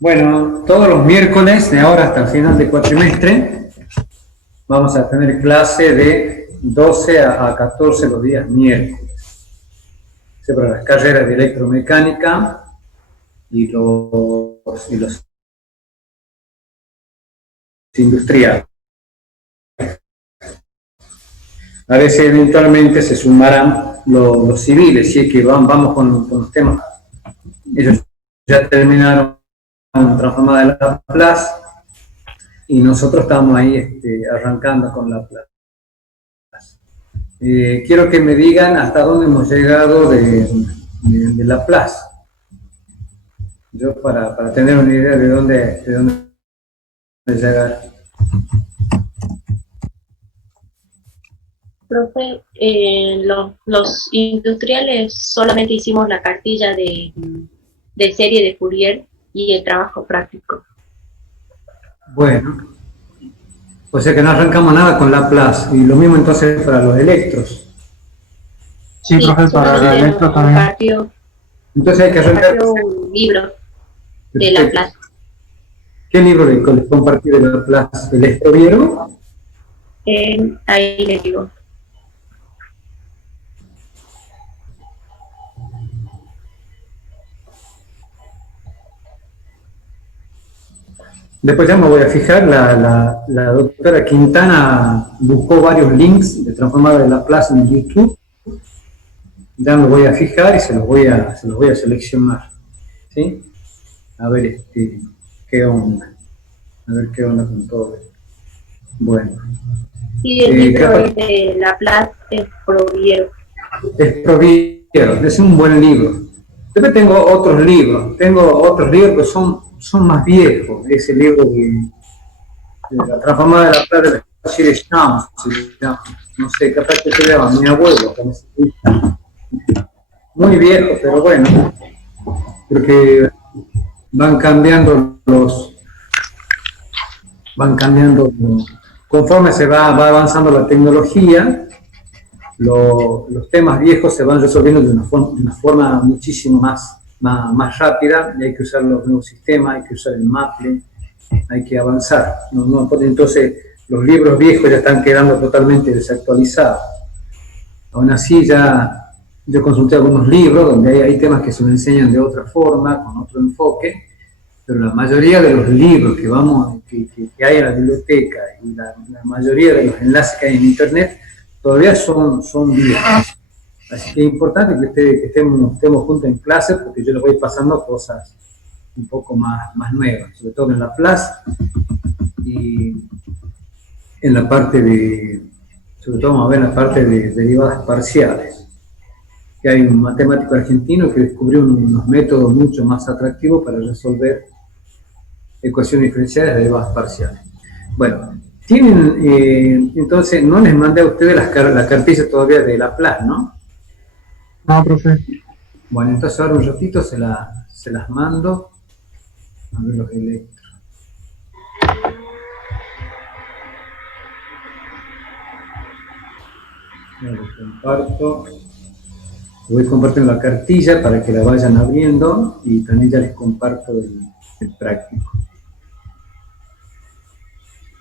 Bueno, todos los miércoles de ahora hasta el final del cuatrimestre vamos a tener clase de 12 a 14 los días miércoles. Para las carreras de electromecánica y los industriales. A veces eventualmente se sumarán los civiles, si es que vamos con los temas. Ellos ya terminaron transformada de la Plaza y nosotros estamos ahí arrancando con la Plaza. Quiero que me digan hasta dónde hemos llegado de la Plaza. Yo para tener una idea de dónde llegar. Profe, los industriales solamente hicimos la cartilla de serie de Fourier y el trabajo práctico. Bueno, o sea que no arrancamos nada con la Plaza y lo mismo entonces para los electros. Sí, Sí, profe, para el solamente electro nos también. Entonces hay que arrancar. compartió un libro de la Perfecto. plaza. ¿Qué libro les compartí de la Plaza? ¿El escribieron? Ahí le digo. Después ya me voy a fijar, la doctora Quintana buscó varios links de Transformada de la Plaza en YouTube. Ya me voy a fijar y se los voy a seleccionar. ¿Sí? A ver qué onda. A ver qué onda con todo esto. Bueno. Sí, el libro Capaz es de la plaza, es Proviero. es Proviero, es un buen libro. Después tengo otros libros que son más viejos. Ese libro de la Transformada de la Plaza de la Chile Cham, no sé, capaz que se llama mi abuelo, muy viejo, pero bueno, porque van cambiando van cambiando, conforme va avanzando la tecnología, los temas viejos se van resolviendo de una forma muchísimo más rápida y hay que usar los nuevos sistemas, hay que usar el Maple, hay que avanzar. Entonces, los libros viejos ya están quedando totalmente desactualizados. Aún así, yo consulté algunos libros donde hay temas que se me enseñan de otra forma, con otro enfoque, pero la mayoría de los libros que hay en la biblioteca y la mayoría de los enlaces que hay en Internet todavía son viejos. Así que es importante que estemos juntos en clase porque yo les voy pasando cosas un poco más nuevas, sobre todo en la plaza y en la parte sobre todo vamos a ver en la parte de derivadas parciales, que hay un matemático argentino que descubrió unos métodos mucho más atractivos para resolver ecuaciones diferenciales de derivadas parciales. Bueno, entonces, no les mandé a ustedes la cartilla todavía de Laplace, ¿no? No, profe. Bueno, entonces ahora un ratito se las mando a ver los electros. Les comparto. Voy compartiendo la cartilla para que la vayan abriendo y también ya les comparto el práctico.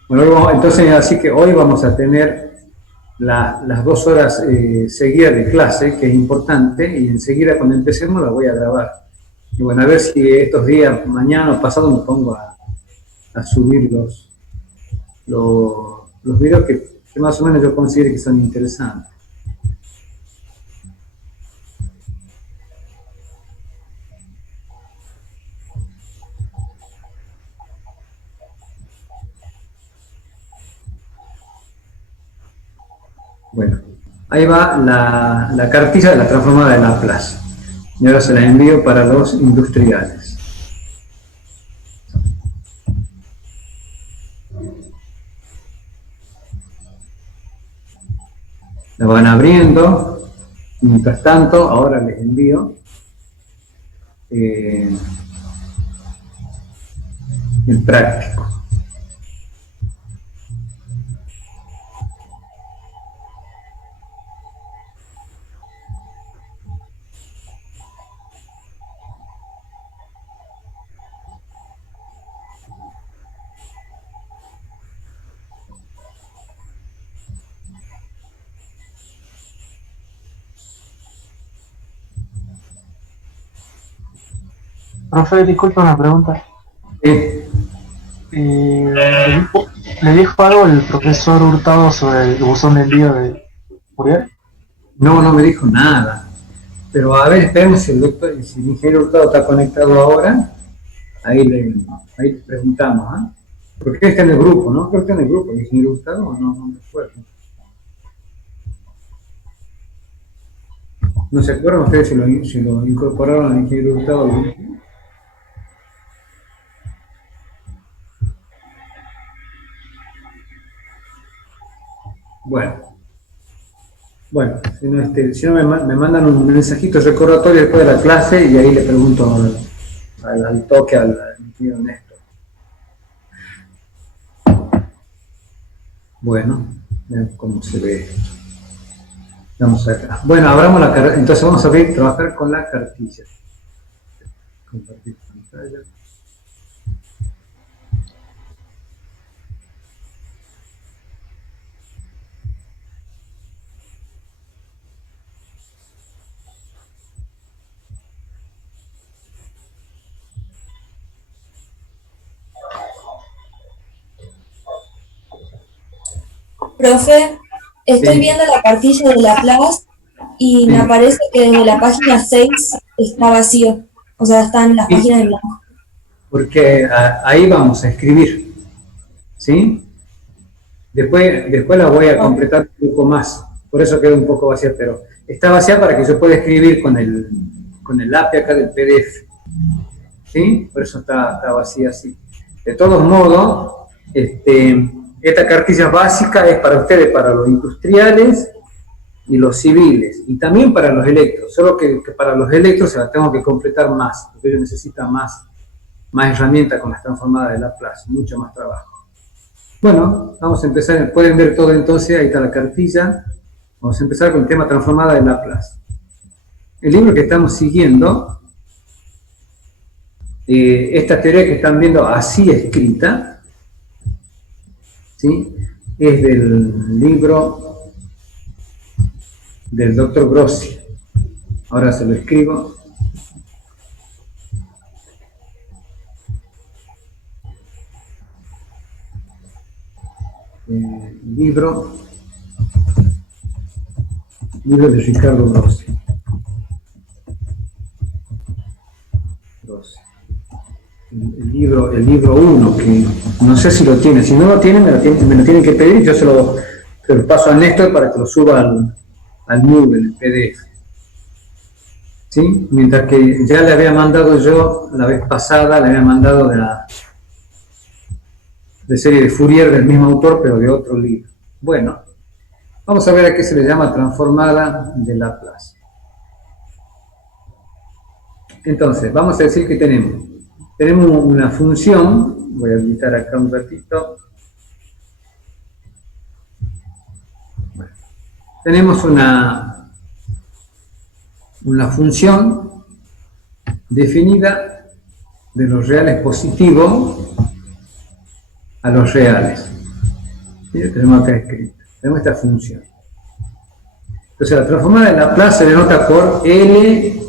Bueno, entonces así que hoy vamos a tener las 2 horas seguidas de clase, que es importante, y enseguida cuando empecemos la voy a grabar. Y bueno, a ver si estos días, mañana o pasado, me pongo a subir los videos que más o menos yo considero que son interesantes. Bueno, ahí va la cartilla de la transformada de Laplace. Y ahora se la envío para los industriales. La van abriendo. Mientras tanto, ahora les envío eh, el práctico. Profe, disculpa una pregunta. Eh, ¿Le dijo algo el profesor Hurtado sobre el buzón de envío de Fourier? no, no me dijo nada. Pero a ver, esperemos si si el ingeniero Hurtado está conectado ahora. Ahí le preguntamos, ¿ah? Porque está en el grupo, ¿no? Creo que está en el grupo, el ingeniero Hurtado, no me acuerdo. ¿No se acuerdan ustedes si lo incorporaron al ingeniero Hurtado? Bueno, si no me mandan un mensajito recordatorio después de la clase y ahí le pregunto al toque al ingeniero Néstor. Bueno, vean cómo se ve esto. Vamos acá. Bueno, abramos la cartilla. Entonces vamos a trabajar con la cartilla. Compartir pantalla. Profe, estoy Sí. viendo la cartilla de Laplace y me Sí. aparece que desde la página 6 está vacío. O sea, están las Sí. páginas en blanco. Porque ahí vamos a escribir, ¿sí? Después la voy a completar un poco más, por eso queda un poco vacía, pero está vacía para que yo pueda escribir con el API acá del PDF, ¿sí? Por eso está vacía así. De todos modos, esta cartilla básica es para ustedes, para los industriales y los civiles, y también para los electros, solo que para los electros se la tengo que completar más, porque ellos necesitan más herramientas con las transformadas de Laplace, mucho más trabajo. Bueno, vamos a empezar, pueden ver todo entonces, ahí está la cartilla. Vamos a empezar con el tema transformada de Laplace. El libro que estamos siguiendo, esta teoría que están viendo así escrita, ¿sí? Es del libro del doctor Grossi. Ahora se lo escribo. Libro de Ricardo Grossi. El libro 1, que no sé si lo tiene. Si no lo tiene, me lo tienen que pedir y yo se lo paso a Néstor para que lo suba al Moodle, en el PDF. ¿Sí? Mientras que ya le había mandado yo, la vez pasada, le había mandado de serie de Fourier del mismo autor, pero de otro libro. Bueno, vamos a ver a qué se le llama transformada de Laplace. Entonces, vamos a decir que tenemos una función, voy a editar acá un ratito. Bueno, tenemos una función definida de los reales positivos a los reales. ¿Sí? Tenemos acá escrito. Tenemos esta función. Entonces la transformada de Laplace se denota por L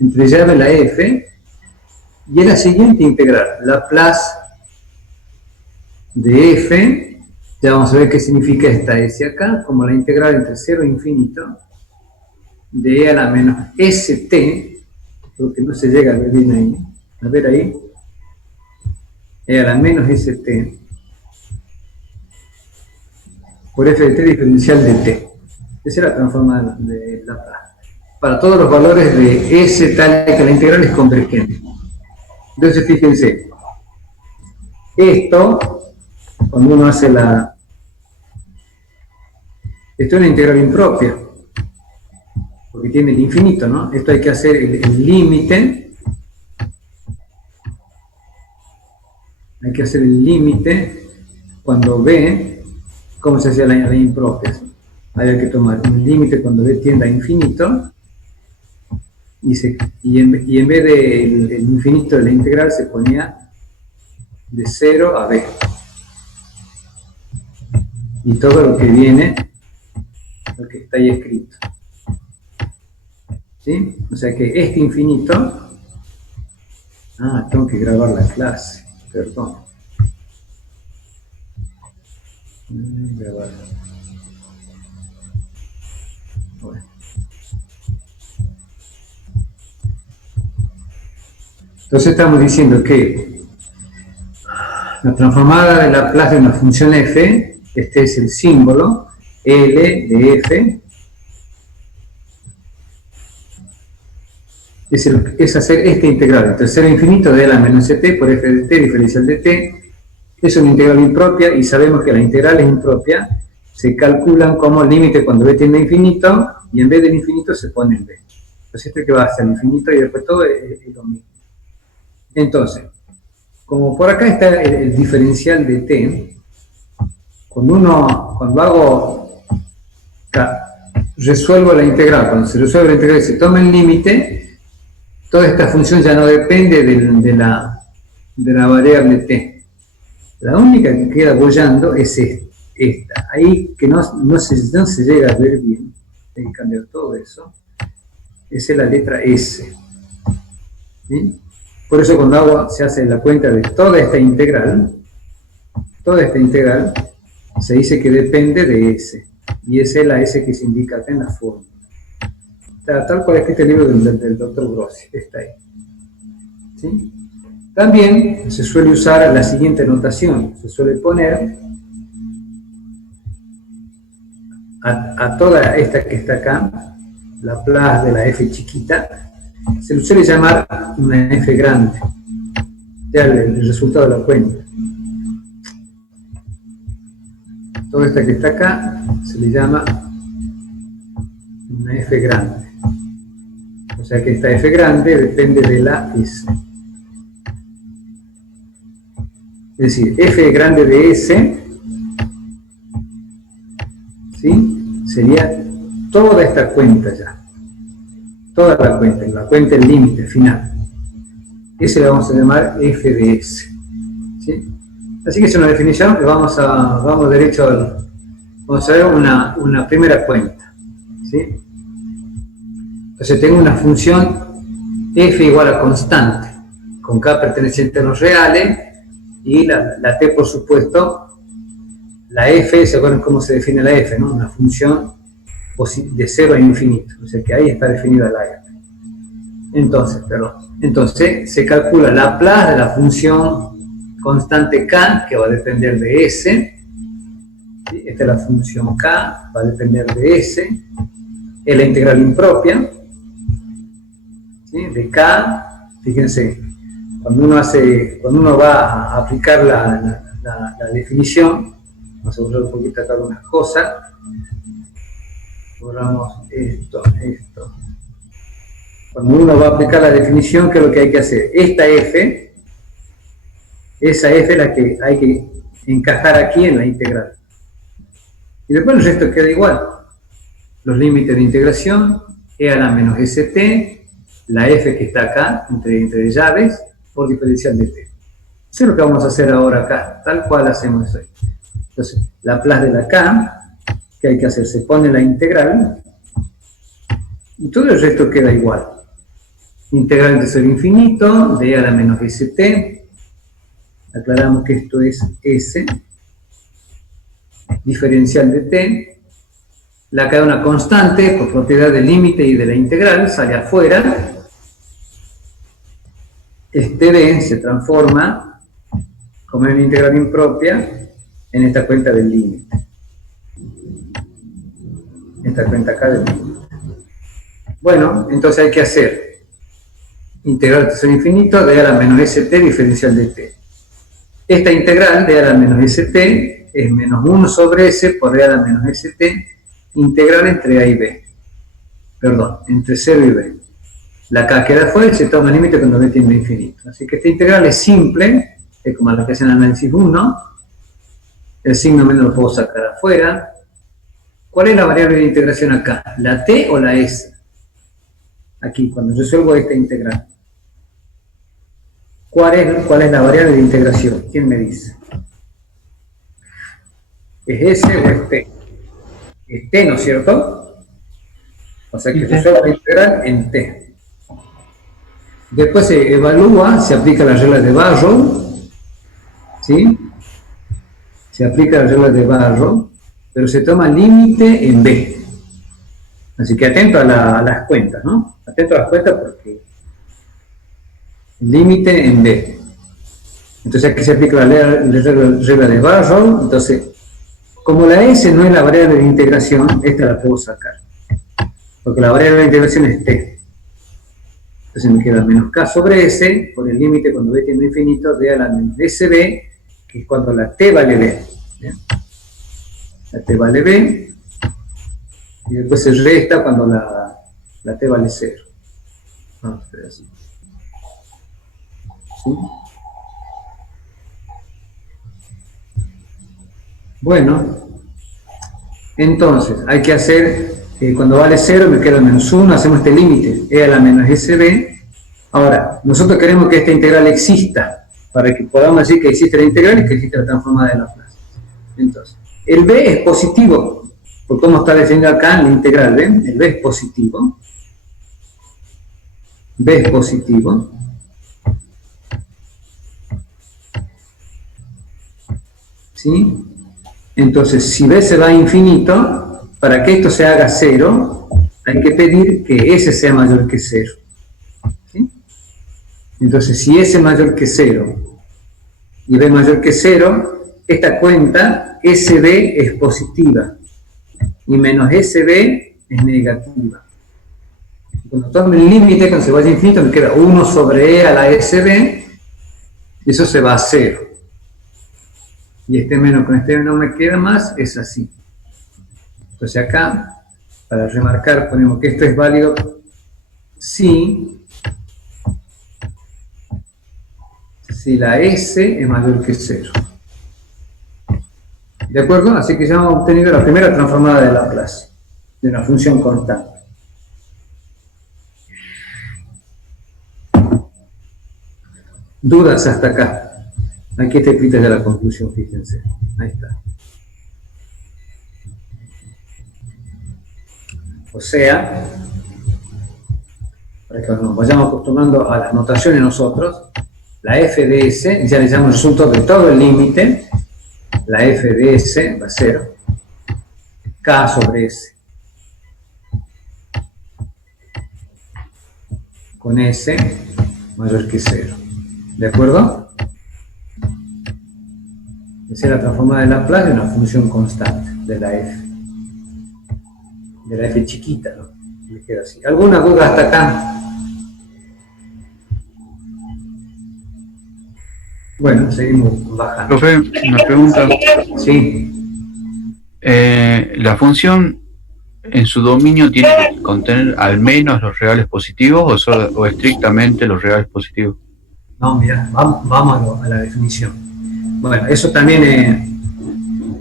entre llave la F, y es la siguiente integral. Laplace de F, ya vamos a ver qué significa esta S acá, como la integral entre 0 e infinito, de E a la menos ST, porque no se llega a ver bien ahí. A ver ahí. E a la menos ST por f de t diferencial de t. Esa es la transformada de Laplace. Para todos los valores de S tal que la integral es convergente. Entonces, fíjense, esto, cuando uno hace esto es una integral impropia, porque tiene el infinito, ¿no? Esto hay que hacer el límite. Hay que hacer el límite cuando B, ¿cómo se hacía la impropia? Había que tomar un límite cuando B tiende a infinito, y en vez del infinito de la integral se ponía de 0 a B. Y todo lo que viene, lo que está ahí escrito. ¿sí? O sea que este infinito... tengo que grabar la clase, perdón. Grabar. Bueno. Entonces estamos diciendo que la transformada de Laplace de una función f, este es el símbolo, L de f, es hacer esta integral, entonces 0 infinito de L a menos ct por f de t diferencial de t, es una integral impropia y sabemos que las integrales impropias se calculan como límite cuando b tiende a infinito y en vez del infinito se pone en b. Entonces esto que va a ser infinito y después todo es lo mismo. Entonces, como por acá está el diferencial de t, cuando resuelvo la integral, cuando se resuelve la integral y se toma el límite, toda esta función ya no depende de la variable t. La única que queda bollando es esta. Ahí que no se llega a ver bien, hay que cambiar todo eso. Esa es la letra S. ¿Sí? Por eso cuando se hace la cuenta de toda esta integral, se dice que depende de S. Y esa es la S que se indica acá en la fórmula. Tal cual es que este libro del Dr. Grossi, está ahí. ¿Sí? También se suele usar la siguiente notación. Se suele poner a toda esta que está acá, la Laplace de la f chiquita, se le suele llamar una f grande. Ya el resultado de la cuenta. Toda esta que está acá se le llama una f grande. O sea que esta f grande depende de la s. Es decir, f grande de s, ¿sí? Sería toda esta cuenta ya. Toda la cuenta el límite final. Ese le vamos a llamar f de s. ¿Sí? Así que es una definición que vamos derecho vamos a ver una primera cuenta. ¿Sí? Entonces tengo una función f igual a constante, con k perteneciente a los reales, y la t, por supuesto, la f, ¿se acuerdan cómo se define la f? ¿No? Una función de 0 a infinito, o sea que ahí está definida la f. Entonces se calcula la Laplace de la función constante k, que va a depender de s. ¿Sí? Esta es la función k, va a depender de s. Es la integral impropia. ¿Sí? De k, fíjense, cuando uno va a aplicar la definición, vamos a borrar un poquito acá algunas cosas. Borramos esto. Cuando uno va a aplicar la definición, ¿qué es lo que hay que hacer? Esta f, esa f es la que hay que encajar aquí en la integral. Y después el resto queda igual. Los límites de integración, e a la menos st, la f que está acá, entre llaves, por diferencial de t. Eso es lo que vamos a hacer ahora acá, tal cual hacemos eso. Entonces, la Laplace de la k, que hay que hacer, se pone la integral, y todo el resto queda igual. Integral de 0 infinito, de a la menos st, aclaramos que esto es s, diferencial de t, la k es una constante, por propiedad del límite y de la integral, sale afuera. Este b se transforma, como en una integral impropia, en esta cuenta del límite. Esta cuenta acá del límite. Bueno, entonces hay que hacer integral de 0 infinito de a la menos st diferencial de t. Esta integral de a la menos st es menos 1 sobre s por e a la menos st, integral entre a y b. Perdón, entre 0 y b. La k queda fuera y se toma el límite cuando b tiende a infinito. Así que esta integral es simple, es como la que hace en el análisis 1. El signo menos lo puedo sacar afuera. ¿Cuál es la variable de integración acá? ¿La t o la s? Aquí, cuando resuelvo esta integral. ¿Cuál es la variable de integración? ¿Quién me dice? ¿Es S o es T? Es T, ¿no es cierto? O sea que resuelve la integral en t. Después se evalúa, se aplica la regla de Barrow, ¿sí? Se aplica la regla de Barrow, pero se toma límite en b. Así que atento a las cuentas, ¿no? Atento a las cuentas porque límite en b. Entonces aquí se aplica la regla de Barrow. Entonces, como la s no es la variable de integración, esta la puedo sacar. Porque la variable de integración es t. Entonces me queda menos k sobre s, por el límite cuando b tiende a infinito, de a la menos sb, que es cuando la t vale b. ¿Bien? La t vale b, y después se resta cuando la t vale 0. Vamos a hacer así. ¿Sí? Bueno, entonces hay que hacer, cuando vale 0 me queda menos 1, hacemos este límite, e a la menos sb. Ahora, nosotros queremos que esta integral exista, para que podamos decir que existe la integral y que existe la transformada de Laplace. Entonces, el b es positivo, por cómo está definido acá en la integral, ¿ven? El b es positivo. B es positivo. ¿Sí? Entonces, si b se va a infinito, para que esto se haga 0, hay que pedir que s sea mayor que 0. ¿Sí? Entonces, si s es mayor que 0 y b mayor que 0, esta cuenta sb es positiva y menos sb es negativa. Cuando tome el límite, cuando se vaya a infinito, me queda 1 sobre e a la sb, y eso se va a 0. Y este menos con este no me queda más, es así. Entonces acá, para remarcar, ponemos que esto es válido si la s es mayor que 0. ¿De acuerdo? Así que ya hemos obtenido la primera transformada de Laplace, de una función constante. ¿Dudas hasta acá? Aquí está escrita ya la conclusión, fíjense. Ahí está. O sea, para que nos vayamos acostumbrando a las notaciones nosotros, la f de s, ya le llamamos el resultado de todo el límite, la f de s va a ser k sobre s. Con s mayor que 0. ¿De acuerdo? Esa es la transformada de Laplace de una función constante de la f. De la f chiquita, ¿no? Me queda así. ¿Alguna duda hasta acá? Bueno, seguimos bajando. Profe, una pregunta. Sí. ¿La función en su dominio tiene que contener al menos los reales positivos o estrictamente los reales positivos? No, mira, vamos a la definición. Bueno, eso también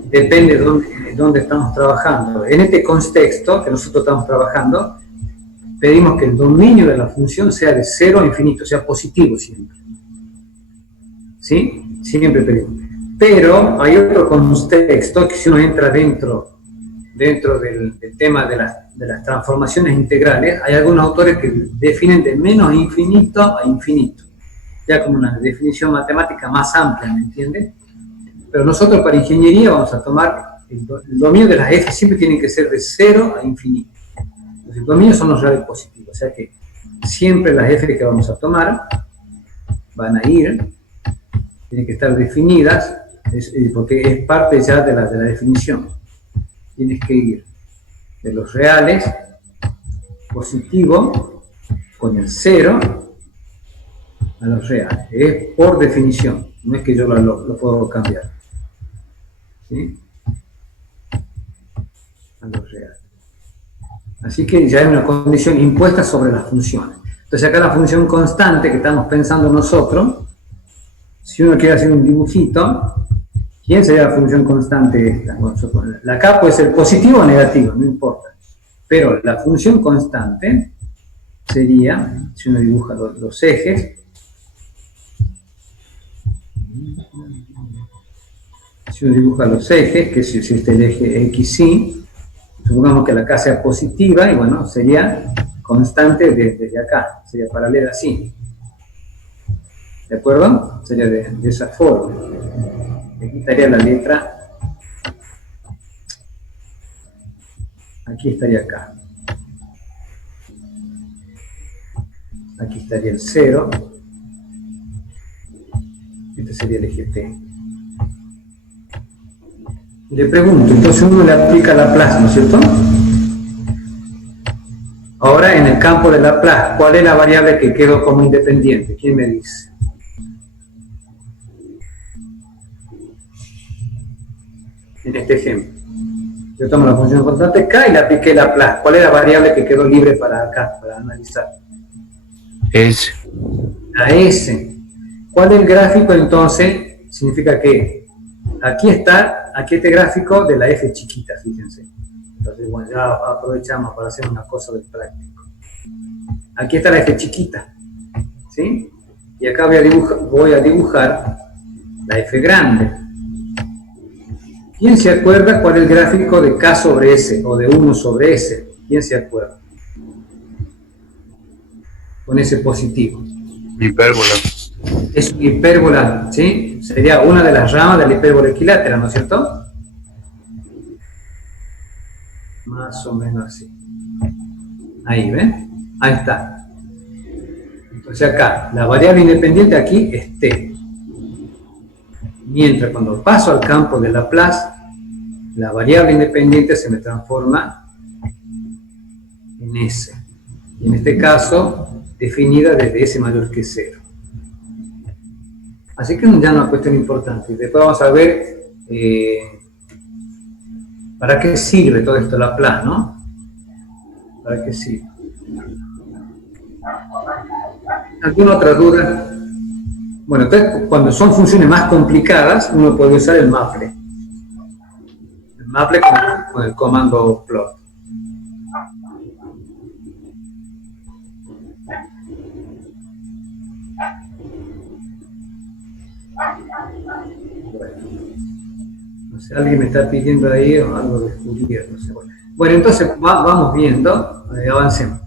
depende de dónde estamos trabajando. En este contexto que nosotros estamos trabajando, pedimos que el dominio de la función sea de 0 a infinito, sea positivo siempre. ¿Sí? Siempre pedimos. Pero hay otro contexto que si uno entra dentro del tema de las transformaciones integrales, hay algunos autores que definen de menos infinito a infinito. Ya como una definición matemática más amplia, ¿me entiende? Pero nosotros para ingeniería vamos a tomar el dominio de las f, siempre tienen que ser de 0 a infinito. Entonces, el dominio son los reales positivos, o sea que siempre las f que vamos a tomar van a ir, tienen que estar definidas, porque es parte ya de la definición. Tienes que ir de los reales positivos con el 0 a los reales. Es por definición, no es que yo lo puedo cambiar. ¿Sí? A los reales. Así que ya hay una condición impuesta sobre las funciones. Entonces acá la función constante que estamos pensando nosotros, si uno quiere hacer un dibujito, ¿quién sería la función constante esta? Bueno, la k puede ser positiva o negativa, no importa. Pero la función constante sería, si uno dibuja los ejes, si uno dibuja los ejes, que es el eje XY, Supongamos que la K sea positiva y bueno, sería constante desde acá, sería paralela así. ¿De acuerdo? Sería de esa forma. Le quitaría la letra. Aquí estaría acá. Aquí estaría el 0. Este sería el eje T. Le pregunto, entonces uno le aplica Laplace, ¿no es cierto? Ahora en el campo de Laplace, ¿cuál es la variable que quedó como independiente? ¿Quién me dice? En este ejemplo. Yo tomo la función constante K y le apliqué Laplace. ¿Cuál es la variable que quedó libre para acá, para analizar? S. La S. ¿Cuál es el gráfico entonces? Significa que aquí está, aquí este gráfico de la F chiquita, fíjense. Entonces, bueno, ya aprovechamos para hacer una cosa del práctico. Aquí está la F chiquita, ¿sí? Y acá voy a dibujar la F grande. ¿Quién se acuerda cuál es el gráfico de K sobre S o de 1 sobre S? ¿Quién se acuerda? Con ese positivo. Hipérbola. Es una hipérbola, ¿sí? Sería una de las ramas de la hipérbola equilátera, ¿no es cierto? Más o menos así. Ahí, ¿ven? Ahí está. Entonces acá, la variable independiente aquí es T. Mientras cuando paso al campo de Laplace, la variable independiente se me transforma en S. Y en este caso, definida desde S mayor que 0. Así que ya una cuestión importante. Después vamos a ver para qué sirve todo esto Laplace, ¿no? ¿Para qué sirve? ¿Alguna otra duda? Bueno, entonces cuando son funciones más complicadas, uno puede usar el maple. El maple con el comando plot. Bueno, no sé, alguien me está pidiendo ahí algo de Fourier, no sé. Bueno, entonces vamos viendo, avancemos.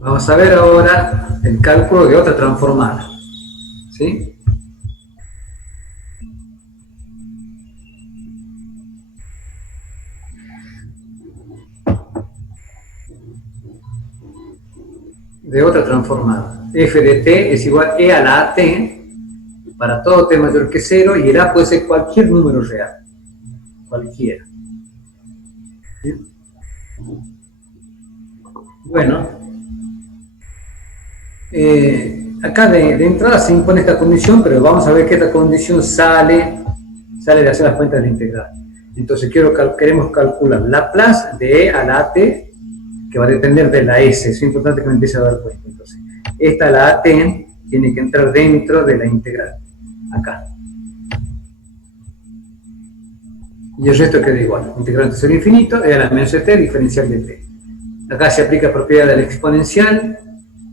Vamos a ver ahora el cálculo de otra transformada, ¿sí? De otra transformada. F de t es igual a E a la AT para todo t mayor que 0 y el A puede ser cualquier número real. Cualquiera. ¿Sí? Bueno. Acá de entrada se impone esta condición, pero vamos a ver que esta condición sale de hacer las cuentas de integral. Entonces queremos calcular Laplace de E a la AT, que va a depender de la S. Es importante que me empiece a dar cuenta. Entonces, la AT tiene que entrar dentro de la integral, acá. Y el resto queda igual. Integrante cero infinito, E a la menos t, diferencial de t. Acá se aplica propiedad del exponencial,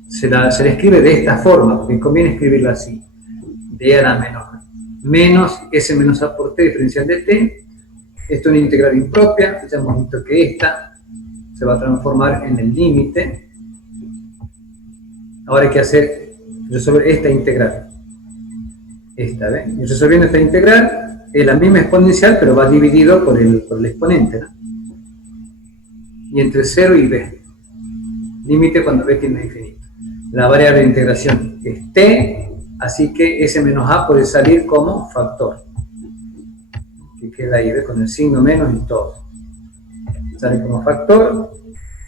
se le escribe de esta forma, porque conviene escribirla así. De E a la menos S menos A por t, diferencial de t. Esto es una integral impropia, ya hemos visto que esta se va a transformar en el límite. Ahora hay que resolver esta integral. Esta, ¿ven? Y resolviendo esta integral, es la misma exponencial, pero va dividido por el exponente, ¿no? Y entre 0 y b. Límite cuando b tiende a infinito. La variable de integración es t, así que s menos a puede salir como factor. Que queda ahí, ¿ves? Con el signo menos y todo. Sale como factor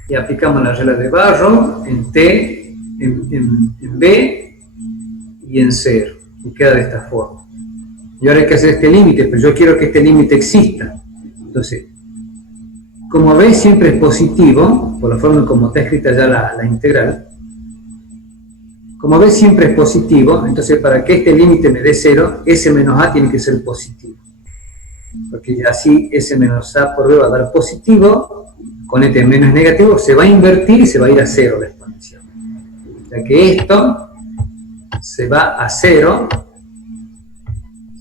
y aplicamos la regla de Barrow en t, en b y en 0 y queda de esta forma. Y ahora hay que hacer este límite, pero yo quiero que este límite exista. Entonces, como b siempre es positivo, por la forma como está escrita ya la integral, como b siempre es positivo, entonces para que este límite me dé 0, s menos a tiene que ser positivo. Porque así S menos A por B va a dar positivo, con este menos negativo se va a invertir y se va a ir a 0 la exponencial. O sea que esto se va a 0,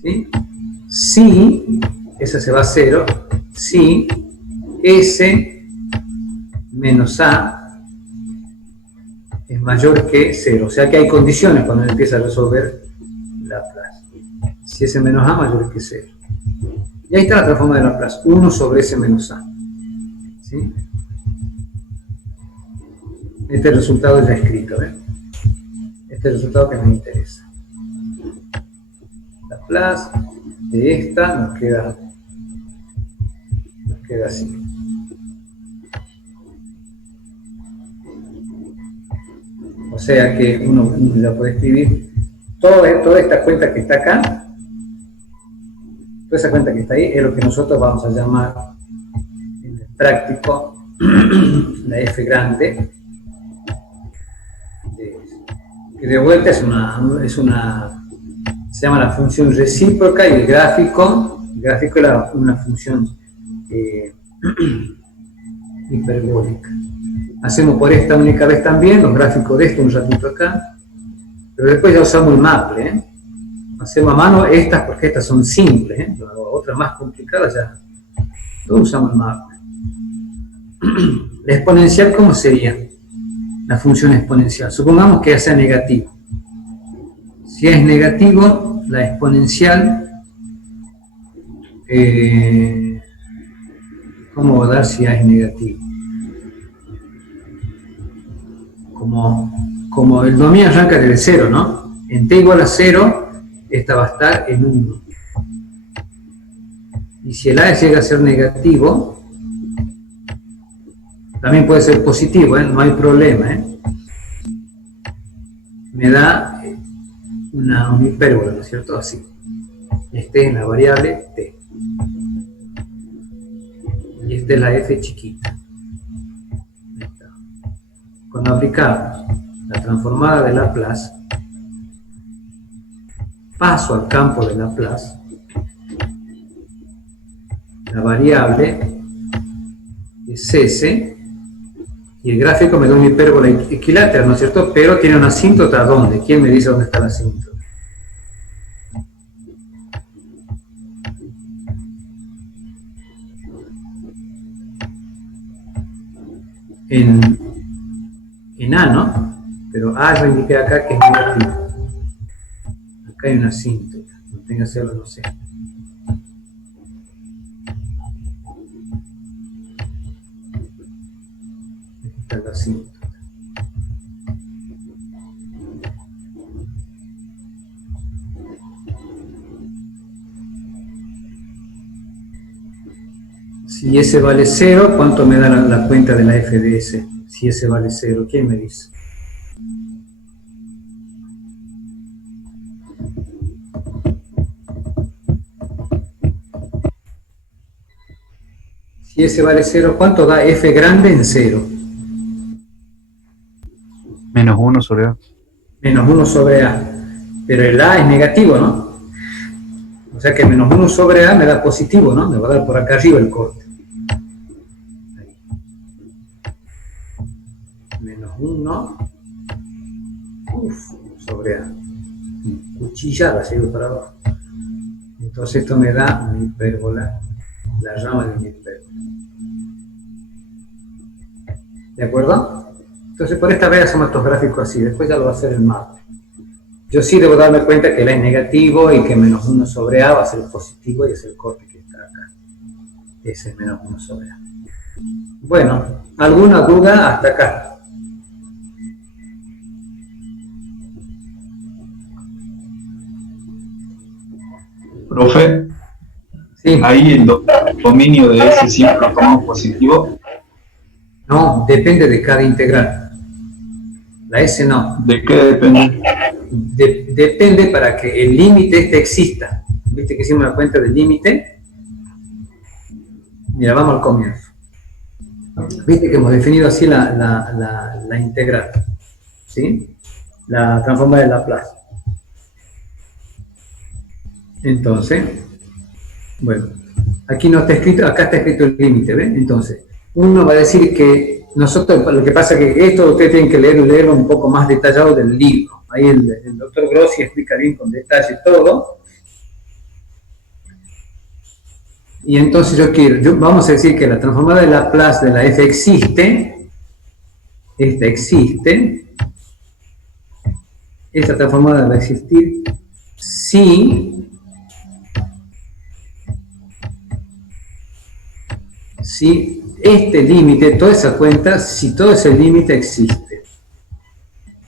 ¿sí? si, esa se va a 0, si S menos A es mayor que 0. O sea que hay condiciones cuando uno empieza a resolver Laplace. Si S menos A mayor que 0. Y ahí está la transforma de Laplace, 1 sobre S menos A. ¿Sí? Este es el resultado ya escrito, ¿ven? Este es el resultado que nos interesa. Laplace de esta nos queda así. O sea que uno la puede escribir toda esta cuenta que está acá, toda esa cuenta que está ahí es lo que nosotros vamos a llamar en el práctico la F grande, que de vuelta se llama la función recíproca, y el gráfico es una función hiperbólica. Hacemos por esta única vez también los gráficos de esto un ratito acá, pero después ya usamos el Maple, ¿eh? Hacemos a mano estas porque estas son simples, ¿eh? Las otras más complicadas ya todos usamos el Maple. La exponencial, ¿cómo sería? La función exponencial, supongamos que ya sea negativo. Si es negativo, la exponencial, ¿cómo va a dar si A es negativo? Como el dominio arranca desde 0, ¿no? En t igual a 0, esta va a estar en 1. Y si el A llega a ser negativo, también puede ser positivo, ¿eh? No hay problema, ¿eh? Me da una hipérbola, ¿no es cierto? Así. Este es la variable t. Y esta es la f chiquita. Cuando aplicamos la transformada de Laplace, paso al campo de Laplace, la variable es S, y el gráfico me da una hipérbola equilátera, ¿no es cierto? Pero tiene una asíntota, ¿dónde? ¿Quién me dice dónde está la asíntota? En A, ¿no? Pero A yo indiqué acá que es negativo. Acá hay una asíntota. No tenga que hacerlo, no sé. Aquí está la asíntota. Si S vale 0, ¿cuánto me da la cuenta de la f de S? Si S vale 0, ¿quién me dice? Si S vale 0, ¿cuánto da f grande en 0? Menos 1 sobre A. Menos 1 sobre A. Pero el A es negativo, ¿no? O sea que menos 1 sobre A me da positivo, ¿no? Me va a dar por acá arriba el corte. Ahí. Menos 1 sobre A. Cuchillada se ha ido para abajo. Entonces esto me da una hipérbola, la rama de una hipérbola. ¿De acuerdo? Entonces por esta vez hacemos estos gráficos así, después ya lo va a hacer el mapa. Yo sí debo darme cuenta que el A es negativo y que menos 1 sobre A va a ser positivo y es el corte que está acá. Ese es menos 1 sobre A. Bueno, ¿alguna duda hasta acá? Profe, Sí. ahí el dominio de S siempre lo tomamos positivo. No, depende de cada integral. La S no. ¿De qué depende? Depende para que el límite este exista. ¿Viste que hicimos la cuenta del límite? Mira, vamos al comienzo. ¿Viste que hemos definido así la integral? ¿Sí? La transformada de Laplace. Entonces, bueno, aquí no está escrito, acá está escrito el límite, ¿ven? Entonces, uno va a decir que nosotros, lo que pasa es que esto ustedes tienen que leerlo un poco más detallado del libro. Ahí el doctor Grossi explica bien con detalle todo. Y entonces vamos a decir que la transformada de Laplace de la f existe, esta existe, esta transformada va a existir si este límite, toda esa cuenta, si todo ese límite existe.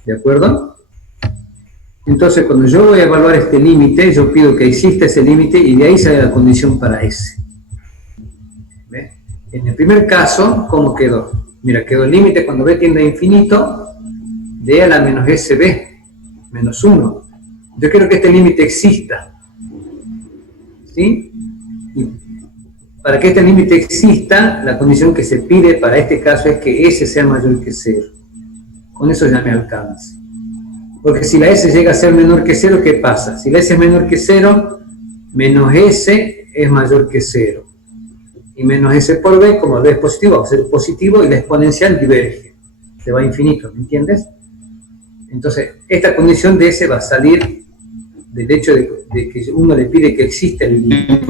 ¿De acuerdo? Entonces, cuando yo voy a evaluar este límite, yo pido que exista ese límite y de ahí sale la condición para S. ¿Ve? En el primer caso, ¿cómo quedó? Mira, quedó el límite cuando B tiende a infinito de a la menos SB, menos 1. Yo quiero que este límite exista. ¿Sí? Y para que este límite exista, la condición que se pide para este caso es que S sea mayor que 0. Con eso ya me alcanza. Porque si la S llega a ser menor que 0, ¿qué pasa? Si la S es menor que 0, menos S es mayor que 0. Y menos S por B, como B es positivo, va a ser positivo y la exponencial diverge. Se va a infinito, ¿me entiendes? Entonces, esta condición de S va a salir del hecho de que uno le pide que exista el límite.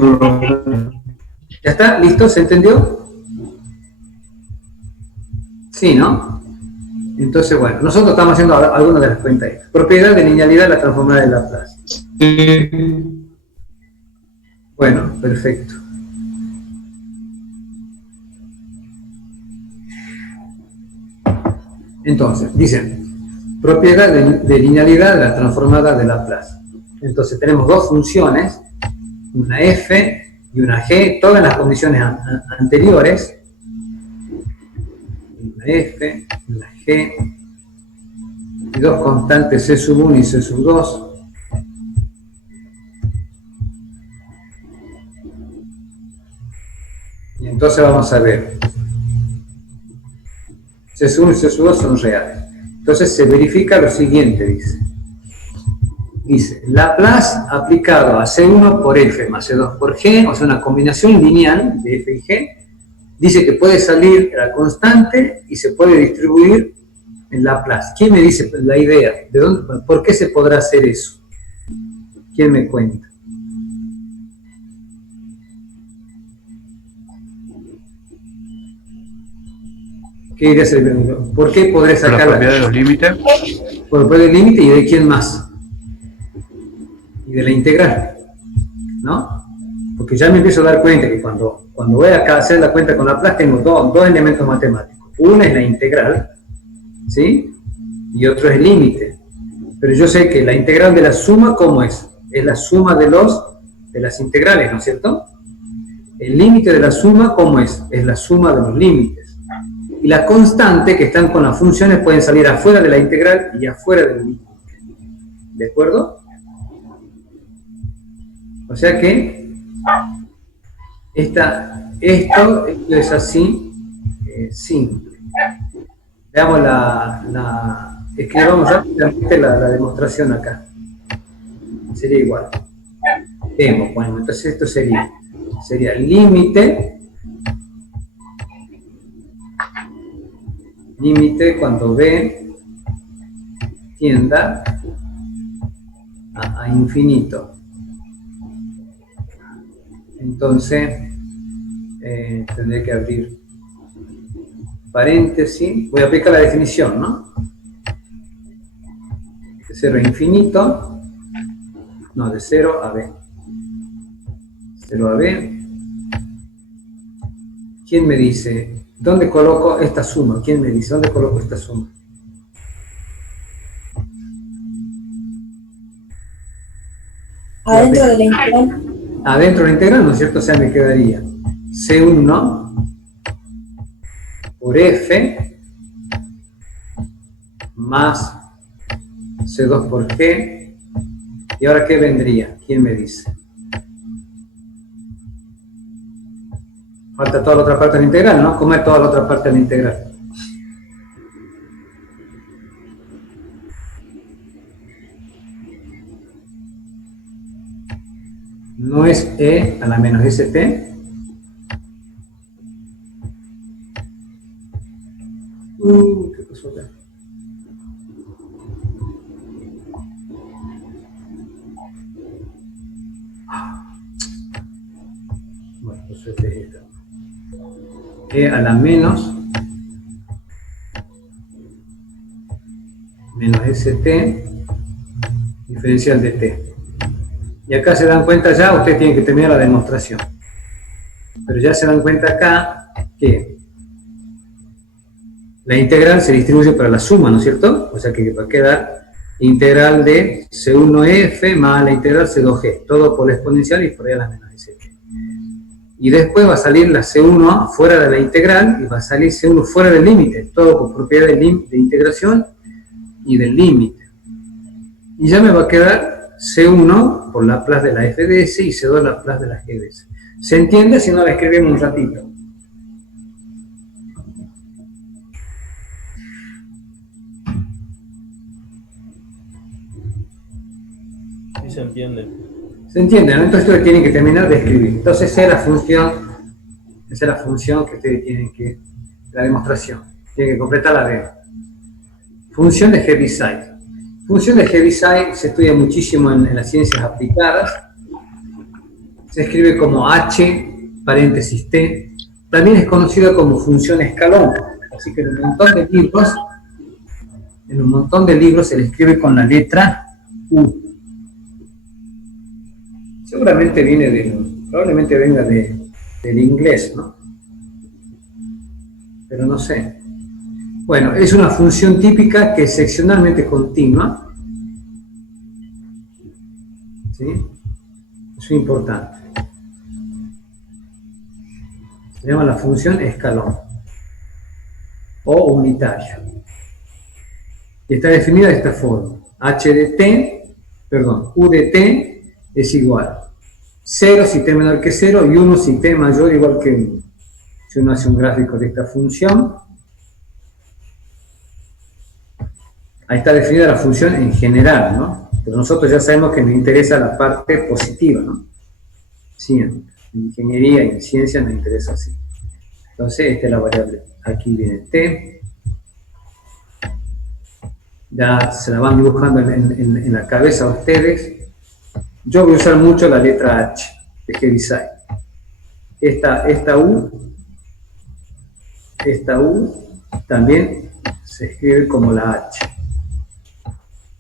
¿Ya está? ¿Listo? ¿Se entendió? Sí, ¿no? Entonces, bueno, nosotros estamos haciendo algunas de las cuentas. Propiedad de linealidad de la transformada de Laplace. Bueno, perfecto. Entonces, dicen, propiedad de linealidad de la transformada de Laplace. Entonces, tenemos dos funciones, una f y una g, todas las condiciones anteriores. Una f, una g, y dos constantes c sub 1 y c sub 2. Y entonces vamos a ver. C sub 1 y C sub 2 son reales. Entonces se verifica lo siguiente, dice. Dice, Laplace aplicado a C1 por F más C2 por G, o sea, una combinación lineal de F y G, dice que puede salir la constante y se puede distribuir en Laplace. ¿Quién me dice la idea? ¿De dónde, por qué se podrá hacer eso? ¿Quién me cuenta? ¿Qué idea se le preguntó? ¿Por qué podré sacar la propiedad de los límites? Por la propiedad del límite y de quién más. Y de la integral, ¿no? Porque ya me empiezo a dar cuenta que cuando voy a hacer la cuenta con Laplace tengo dos elementos matemáticos. Uno es la integral, ¿sí? Y otro es el límite. Pero yo sé que la integral de la suma, ¿cómo es? Es la suma de las integrales, ¿no es cierto? El límite de la suma, ¿cómo es? Es la suma de los límites. Y la constante que están con las funciones pueden salir afuera de la integral y afuera del límite. ¿De acuerdo? O sea que esto es así simple. Veamos escribamos rápidamente la demostración acá. Sería igual. Vemos, bueno, entonces esto sería límite cuando B tienda a infinito. Entonces, tendré que abrir paréntesis. Voy a aplicar la definición, ¿no? De 0 a infinito. No, de 0 a B. 0 a B. ¿Quién me dice? ¿Dónde coloco esta suma? ¿Quién me dice? ¿Dónde coloco esta suma? Adentro de la integral. Adentro de la integral, ¿no es cierto? O sea, me quedaría C1 por F más C2 por G. ¿Y ahora qué vendría? ¿Quién me dice? Falta toda la otra parte de la integral, ¿no? ¿Cómo es toda la otra parte de la integral? ¿No es E a la menos ST? ¿Qué pasó acá? Bueno, Entonces es esta. E a la menos st diferencial de t. Y acá se dan cuenta ya, ustedes tienen que terminar la demostración. Pero ya se dan cuenta acá que la integral se distribuye para la suma, ¿no es cierto? O sea que va a quedar integral de C1F más la integral C2G, todo por la exponencial y por ahí a la menos st. Y después va a salir la C1 fuera de la integral y va a salir C1 fuera del límite, todo por propiedad de integración y del límite. Y ya me va a quedar C1 por Laplace de la f de s y C2 Laplace de la g de s. ¿Se entiende? Si no, la escribimos un ratito. Sí se entiende. ¿Se entiende? ¿No? Entonces ustedes tienen que terminar de escribir. Entonces esa es la función que ustedes tienen que, la demostración, tienen que completar la de función de Heaviside. Función de Heaviside se estudia muchísimo en las ciencias aplicadas. Se escribe como h paréntesis t. También es conocida como función escalón. Así que en un montón de libros se le escribe con la letra U. Seguramente probablemente venga del inglés, ¿no? Pero no sé. Bueno, es una función típica que es seccionalmente continua. ¿Sí? Eso es importante. Se llama la función escalón o unitaria. Y está definida de esta forma. U de t es igual 0 si t menor que 0 y 1 si t mayor igual que 1. Si uno hace un gráfico de esta función, ahí está definida la función en general, ¿no? Pero nosotros ya sabemos que nos interesa la parte positiva, ¿no? Sí, en ingeniería y en ciencia nos interesa así. Entonces, esta es la variable. Aquí viene t. Ya se la van dibujando en la cabeza a ustedes. Yo voy a usar mucho la letra H de Heaviside. Esta U también se escribe como la H.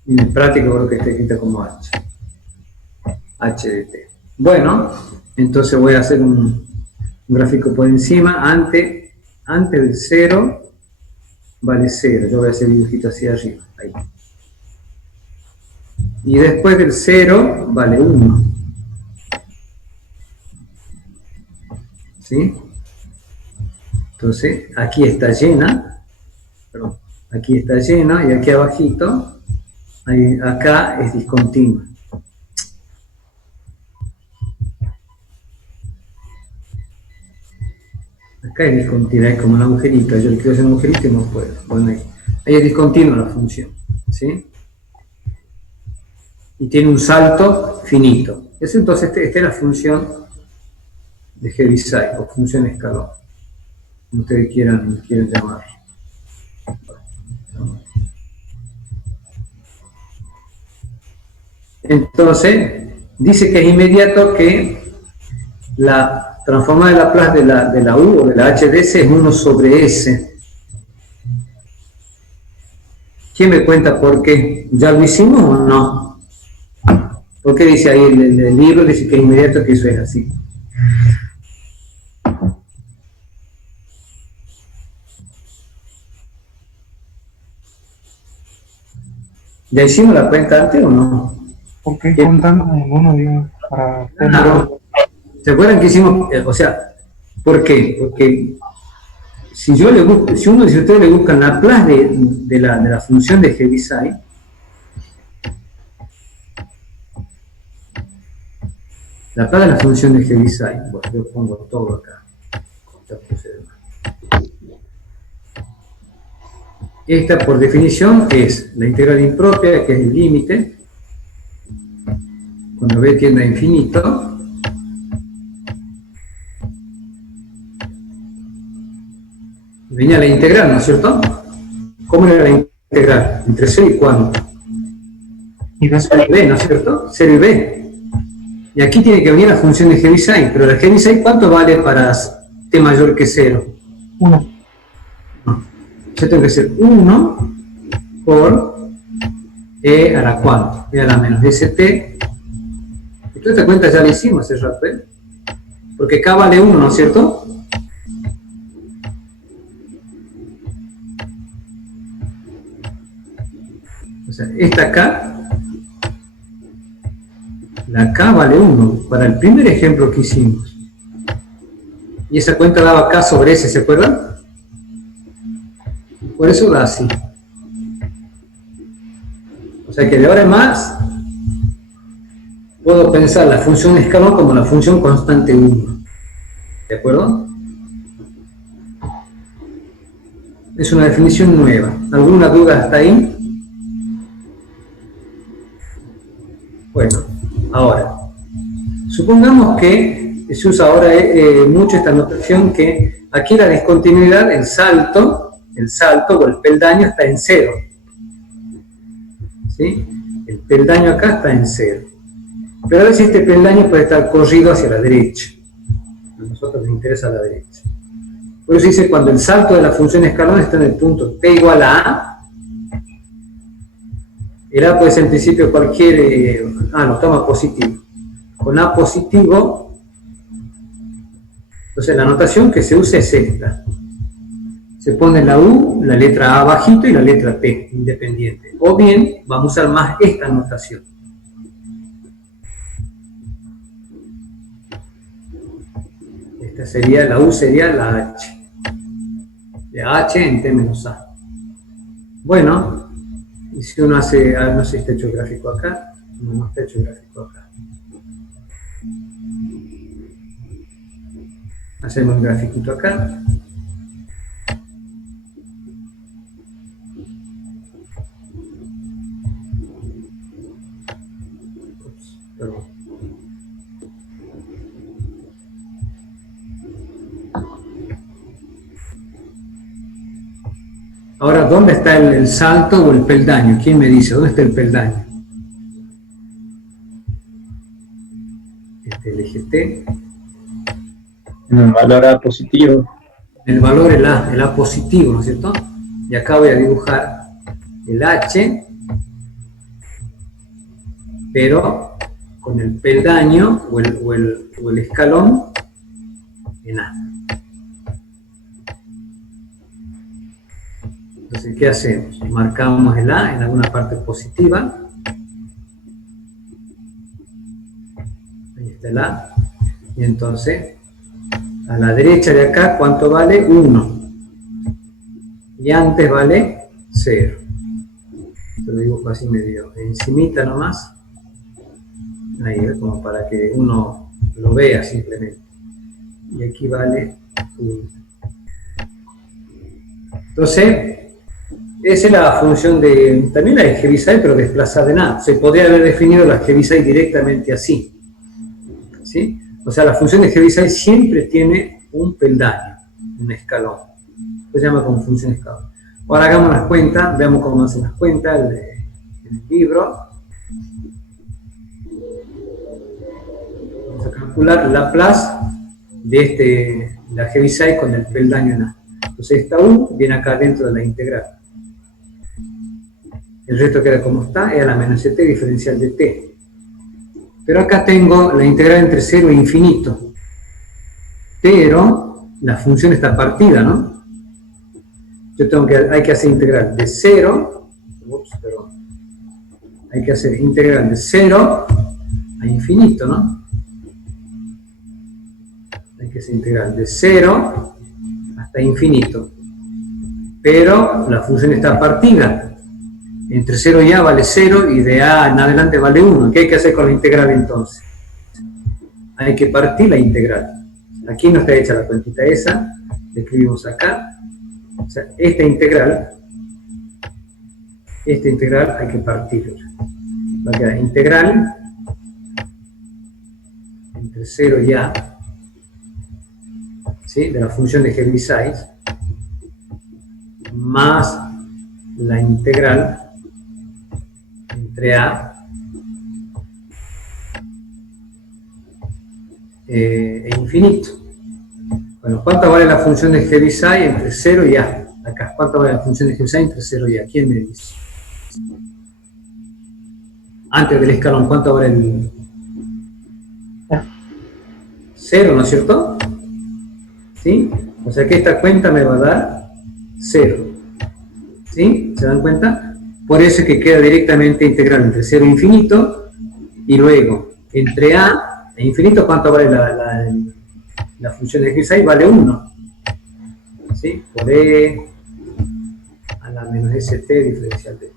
Y en práctica creo que está escrita como H. H de T. Bueno, entonces voy a hacer un gráfico por encima. Antes del 0 vale 0. Yo voy a hacer un dibujito hacia arriba. Ahí. Y después del 0 vale 1. ¿Sí? Entonces, aquí está llena. Perdón. Aquí está llena y aquí abajito, acá es discontinua. Acá es discontinua, es como un agujerito. Yo le quiero hacer un agujerito y no puedo. Bueno, ahí es discontinua la función. ¿Sí? Y tiene un salto finito. Entonces, esta es la función de Heaviside, o función escalón, como ustedes quieran llamar. Entonces, dice que es inmediato que la transformada de Laplace de la U o de la H de S es 1 sobre S. ¿Quién me cuenta por qué? ¿Ya lo hicimos o no? ¿Por qué dice ahí el libro? Dice que es inmediato que eso es así. ¿Ya hicimos la cuenta antes o no? ¿Por qué contando en uno, digo, para tenerlo? ¿Se acuerdan que hicimos? O sea, ¿por qué? Porque si uno de ustedes le buscan Laplace de la función de Heaviside, Laplace de la función de Heaviside, bueno, yo pongo todo acá. Esta, por definición, es la integral impropia, que es el límite. Cuando b tiende a infinito, venía la integral, ¿no es cierto? ¿Cómo era la integral? ¿Entre 0 y cuánto? Y B, ¿no es cierto? 0 y B. Y aquí tiene que venir la función de Heaviside, pero la Heaviside, ¿cuánto vale para t mayor que 0? 1. Yo tengo que ser 1 por e a la cuánto, e a la menos st. Y toda esta cuenta ya la hicimos hace rato, ¿eh? Porque k vale 1, ¿no es cierto? O sea, esta k, la k vale 1, para el primer ejemplo que hicimos. Y esa cuenta daba k sobre s, ¿se acuerdan? Por eso da así. O sea que de ahora en más puedo pensar la función escalón como la función constante 1. ¿De acuerdo? Es una definición nueva. ¿Alguna duda hasta ahí? Bueno, ahora, supongamos que se usa ahora mucho esta notación que aquí la discontinuidad, el salto o el peldaño está en 0. ¿Sí? El peldaño acá está en 0. Pero a veces este peldaño puede estar corrido hacia la derecha. A nosotros nos interesa la derecha. Por eso dice, cuando el salto de la función escalón está en el punto t igual a a, el a puede ser en principio cualquier, no, toma positivo. Con a positivo, entonces la notación que se usa es esta. Se pone la U, la letra A abajito y la letra P, independiente. O bien, vamos a usar más esta notación. Esta sería, la U sería la H. La H en T menos A. Bueno, y si uno hace, no sé si está hecho gráfico acá, no está hecho gráfico acá. Hacemos un grafiquito acá. Perdón. Ahora, ¿dónde está el salto o el peldaño? ¿Quién me dice? ¿Dónde está el peldaño? El eje T. En el valor A positivo. El valor el A positivo, ¿no es cierto? Y acá voy a dibujar el H, pero con el peldaño o el escalón en A. Entonces, ¿qué hacemos? Marcamos el A en alguna parte positiva. Ahí está el A. Y entonces, a la derecha de acá, ¿cuánto vale? 1. Y antes vale 0. Esto lo dibujo así medio encimita nomás. Ahí, como para que uno lo vea simplemente. Y aquí vale 1. Entonces, esa es la función de, también la de Heaviside, pero desplazada en A. Se podría haber definido la Heaviside directamente así. ¿Sí? O sea, la función de Heaviside siempre tiene un peldaño, un escalón. Se llama como función escalón. Ahora hagamos las cuentas, veamos cómo hacen las cuentas en el libro. Vamos a calcular Laplace de la Heaviside con el peldaño en A. Entonces esta U viene acá dentro de la integral. El resto queda como está, es a la menos t diferencial de t. Pero acá tengo la integral entre 0 e infinito. Pero la función está partida, ¿no? Hay que hacer integral de 0, hay que hacer integral de 0 a infinito, ¿no? Hay que hacer integral de 0 hasta infinito. Pero la función está partida. Entre 0 y A vale 0 y de A en adelante vale 1. ¿Qué hay que hacer con la integral entonces? Hay que partir la integral. Aquí no está hecha la cuentita esa, la escribimos acá. O sea, esta integral hay que partirla. Va a quedar integral entre 0 y A, ¿sí? De la función de Heaviside más la integral entre A e infinito. Bueno, ¿cuánto vale la función de Heaviside entre 0 y A? Acá, ¿cuánto vale la función de Heaviside entre 0 y A? ¿Quién me dice? Antes del escalón, ¿cuánto vale el 0, ¿no es cierto? ¿Sí? O sea que esta cuenta me va a dar 0. ¿Sí? ¿Se dan cuenta? Por eso es que queda directamente integral entre 0 e infinito, y luego entre A e infinito, ¿cuánto vale la función de Heaviside? Vale 1. ¿Sí? Por E a la menos st diferencial de t.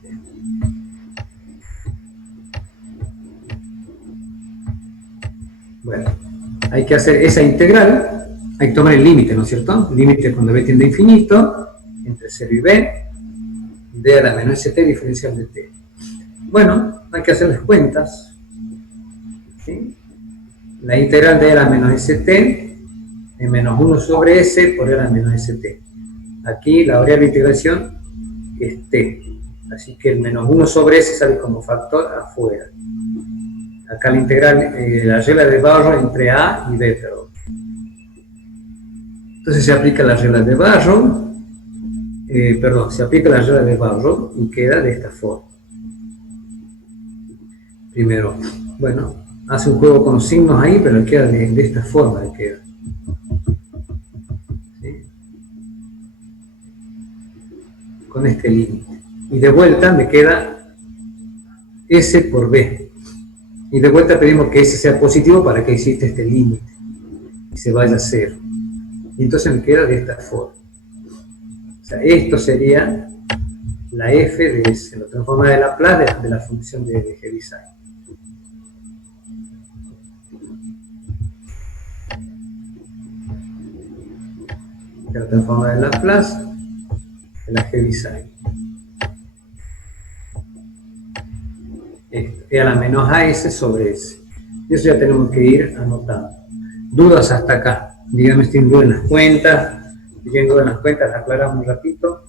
Bueno, hay que hacer esa integral, hay que tomar el límite, ¿no es cierto? Límite cuando b tiende a infinito, entre 0 y b, d a la menos st diferencial de t. Bueno, hay que hacer las cuentas. ¿Sí? La integral de e a la menos st es menos 1 sobre s por e a la menos st. Aquí la variable de integración es t, así que el menos 1 sobre s sale como factor afuera. Acá la integral, la regla de Barrow entre a y b, perdón. Entonces se aplica la regla de Barrow, se aplica la regla de Barrow y queda de esta forma. Primero, bueno, hace un juego con los signos ahí, pero queda de esta forma. Queda. ¿Sí? Con este límite. Y de vuelta me queda S por B. Y de vuelta pedimos que S sea positivo para que exista este límite y se vaya a 0. Y entonces me queda de esta forma. O sea, esto sería la f de S, la transforma de Laplace de la función de Heaviside. La transforma de Laplace de la Heaviside. Esto, e a la menos as sobre s. Y eso ya tenemos que ir anotando. ¿Dudas hasta acá? Díganme si tienen dudas en las cuentas. Si tienen dudas en las cuentas, las aclaramos un ratito.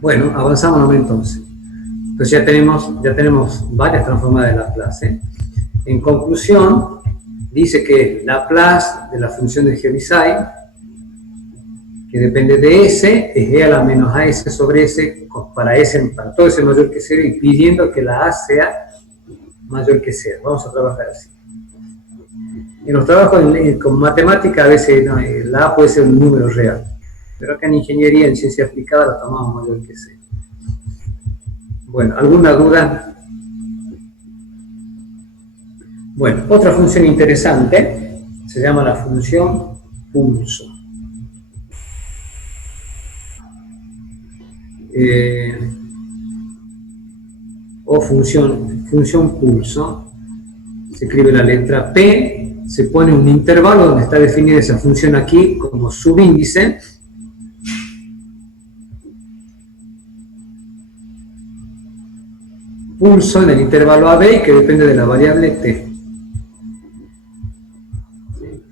Bueno, avanzamos entonces. Entonces ya tenemos varias transformadas de Laplace. En conclusión, dice que Laplace de la función de Heaviside, que depende de S, es e a la menos as sobre s, para todo S mayor que 0, y pidiendo que la a sea mayor que 0. Vamos a trabajar así. En los trabajos con matemática a veces no, la a puede ser un número real, pero acá en ingeniería, en ciencia aplicada, la tomamos mayor que 0. Bueno, ¿alguna duda? Bueno, otra función interesante se llama la función pulso. O función pulso. Se escribe la letra P, se pone un intervalo donde está definida esa función aquí como subíndice. Pulso en el intervalo AB, que depende de la variable t.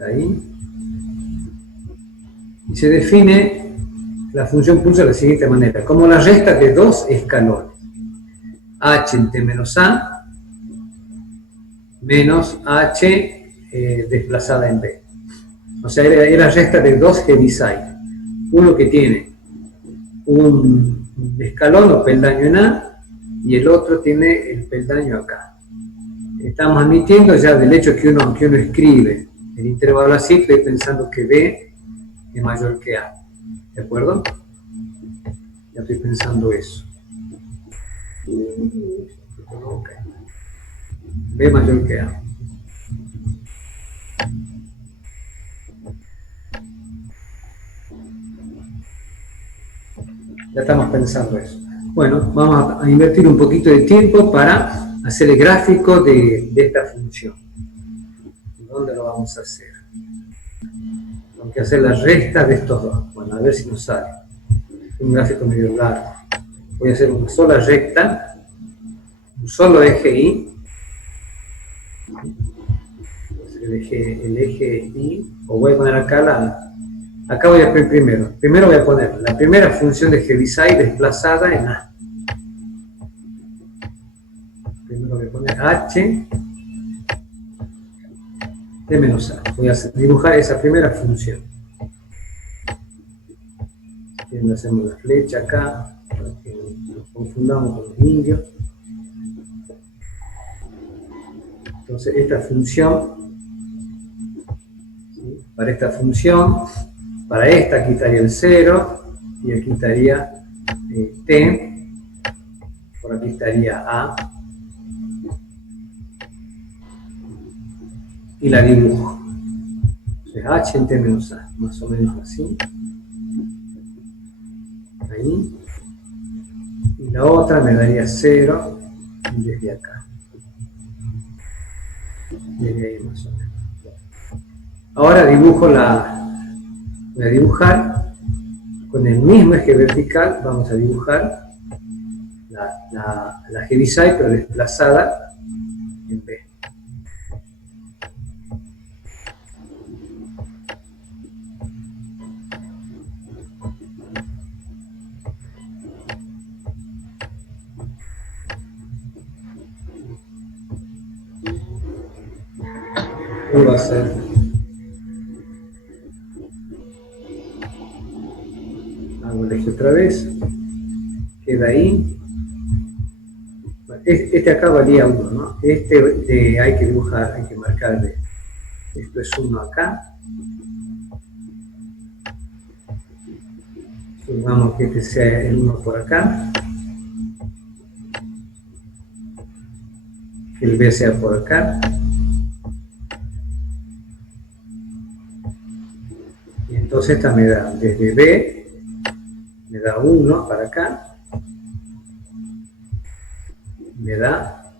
Ahí. Y se define la función pulso de la siguiente manera, como la resta de dos escalones, h en t menos a menos h desplazada en b. O sea, era resta de dos Heaviside, uno que tiene un escalón o peldaño en a y el otro tiene el peldaño acá. Estamos admitiendo ya del hecho que uno escribe el intervalo así, estoy pensando que B es mayor que A. ¿De acuerdo? Ya estoy pensando eso. Okay. B mayor que A. Ya estamos pensando eso. Bueno, vamos a invertir un poquito de tiempo para hacer el gráfico de esta función. ¿Dónde lo vamos a hacer? Tengo que hacer la resta de estos dos. Bueno, a ver si nos sale. Un gráfico medio largo. Voy a hacer una sola recta, un solo eje Y. El eje Y, o voy a poner acá Acá voy a poner primero voy a poner la primera función de Heaviside desplazada en A. Primero voy a poner H de menos A. Voy a dibujar esa primera función. Y hacemos la flecha acá, para que nos confundamos con los indios. Entonces esta función, ¿sí? Para esta función, para esta aquí estaría el 0, y aquí estaría T, por aquí estaría A, y la dibujo. Entonces H en T menos A, más o menos así. Ahí. Y la otra me daría 0 desde acá. Desde ahí más o menos. Ahora dibujo voy a dibujar con el mismo eje vertical, vamos a dibujar la Heaviside pero desplazada en B. ¿Cómo va a ser? Hago el eje otra vez, queda ahí. Este acá valía 1, ¿no? Hay que dibujar, hay que marcarle. Esto es 1 acá. Supongamos que este sea el 1 por acá. Que el B sea por acá. Y entonces esta me da desde B, me da 1 para acá. Me da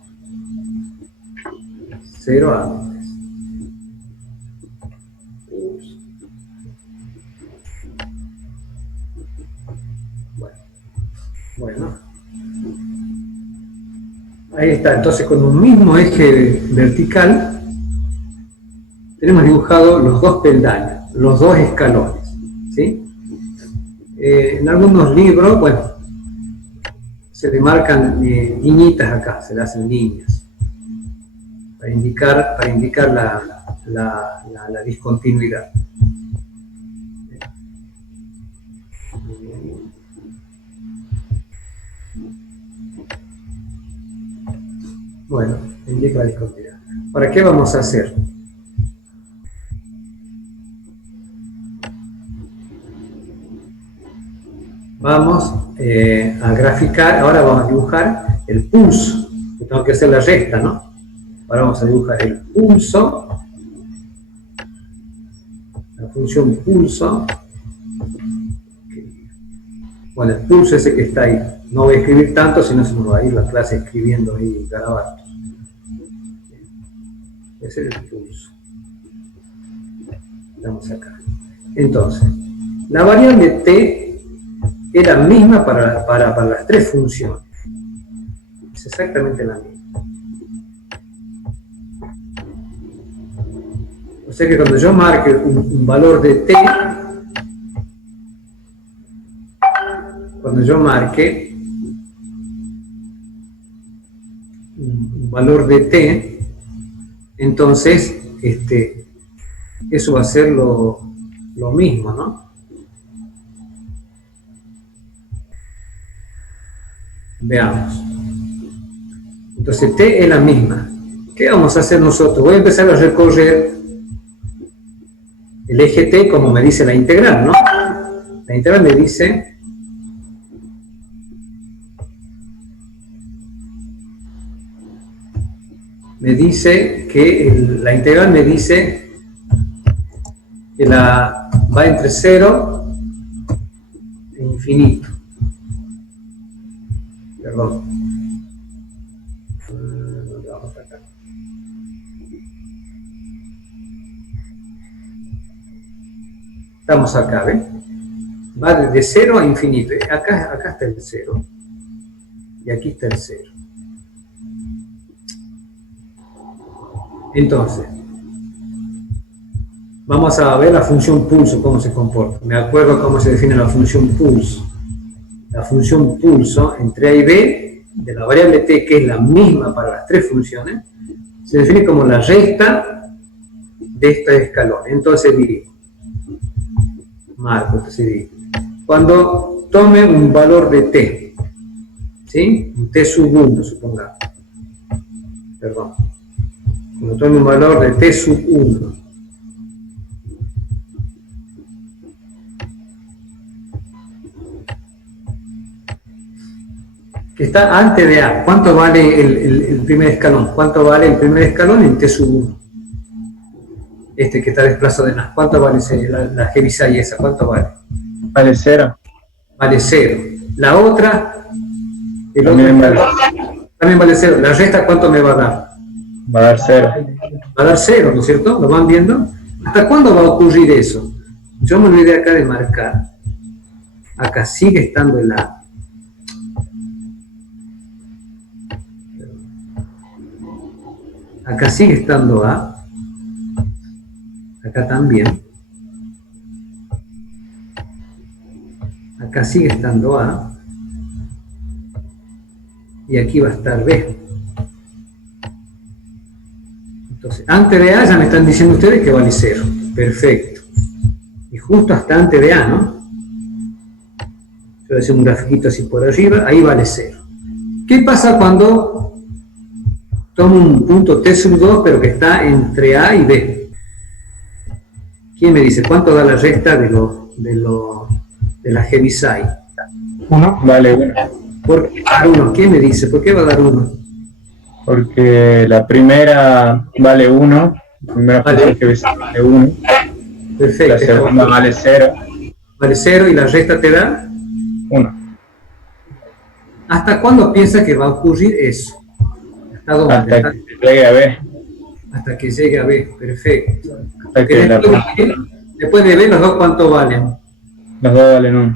0 a 3. Bueno. Ahí está. Entonces con un mismo eje vertical tenemos dibujado los dos peldaños, los dos escalones. ¿Sí? En algunos libros, bueno, se le marcan liñitas acá, se le hacen líneas para indicar la discontinuidad. Bueno, indica la discontinuidad. ¿Para qué vamos a hacer? Vamos a graficar, ahora vamos a dibujar el pulso. Tengo que hacer la resta, ¿no? Ahora vamos a dibujar el pulso, la función pulso. Bueno, el pulso ese que está ahí. No voy a escribir tanto, si no se nos va a ir la clase escribiendo ahí garabatos. Ese es el pulso. Estamos acá. Entonces, la variable t es la misma para las tres funciones. Es exactamente la misma. O sea que cuando yo marque un valor de t, cuando yo marque un valor de t, entonces eso va a ser lo mismo, ¿no? Veamos. Entonces t es la misma. ¿Qué vamos a hacer nosotros? Voy a empezar a recorrer el eje t como me dice la integral, ¿no? La integral me dice que la integral me dice que va entre 0 e infinito. Perdón. Vamos acá. Estamos acá, ¿ven? Va desde 0 a infinito. Acá está el 0. Y aquí está el 0. Entonces, Vamos a ver la función pulso, cómo se comporta. Me acuerdo cómo se define la función pulso. La función pulso entre A y B de la variable t, que es la misma para las tres funciones, se define como la resta de este escalón. Entonces diría, marco, entonces diría, cuando tome un valor de t, ¿sí? Un t sub 1, supongamos. Perdón. Cuando tome un valor de t sub 1, que está antes de A. ¿Cuánto vale el primer escalón? ¿Cuánto vale el primer escalón en T sub 1? Este que está desplazado en A. ¿Cuánto vale la Heaviside esa? ¿Cuánto vale? Vale 0. Vale 0. La otra, También vale 0. La resta, ¿cuánto me va a dar? Va a dar 0. Va a dar 0, ¿no es cierto? ¿Lo van viendo? ¿Hasta cuándo va a ocurrir eso? Yo me olvidé acá de marcar. Acá sigue estando el A. Acá sigue estando A. Acá también. Acá sigue estando A. Y aquí va a estar B. Entonces, antes de A ya me están diciendo ustedes que vale 0. Perfecto. Y justo hasta antes de A, ¿no? Yo voy a hacer un grafiquito así por arriba. Ahí vale 0. ¿Qué pasa cuando tomo un punto T sub 2, pero que está entre A y B? ¿Quién me dice cuánto da la resta de la Heaviside? 1. Vale 1. ¿Por qué dar 1? ¿Quién me dice? ¿Por qué va a dar 1? Porque la primera vale 1. La primera Vale. función que vale 1. La Perfecto. segunda vale 0. Vale 0 y la resta te da. 1. ¿Hasta cuándo piensas que va a ocurrir eso? ¿Hasta dónde? Hasta que llegue a B. Hasta que llegue a B. Perfecto. Hasta Porque que después de B, los dos, ¿cuánto valen? los dos valen 1.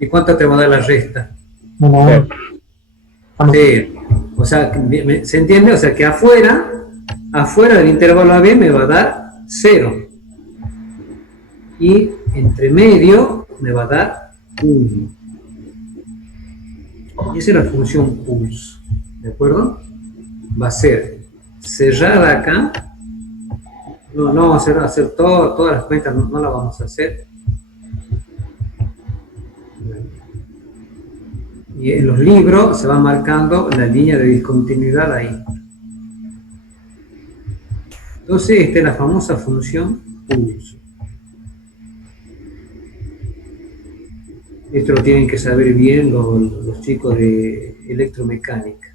¿Y cuánto te va a dar la resta? 1. Cero. 1. Cero. O sea, ¿se entiende? O sea, que afuera del intervalo AB me va a dar 0. Y entre medio me va a dar 1. Y esa es la función pulso. ¿De acuerdo? Va a ser cerrada acá. No vamos a hacer todas las cuentas, no las vamos a hacer. Y en los libros se va marcando la línea de discontinuidad ahí. Entonces, esta es la famosa función pulso. Esto lo tienen que saber bien los chicos de electromecánica.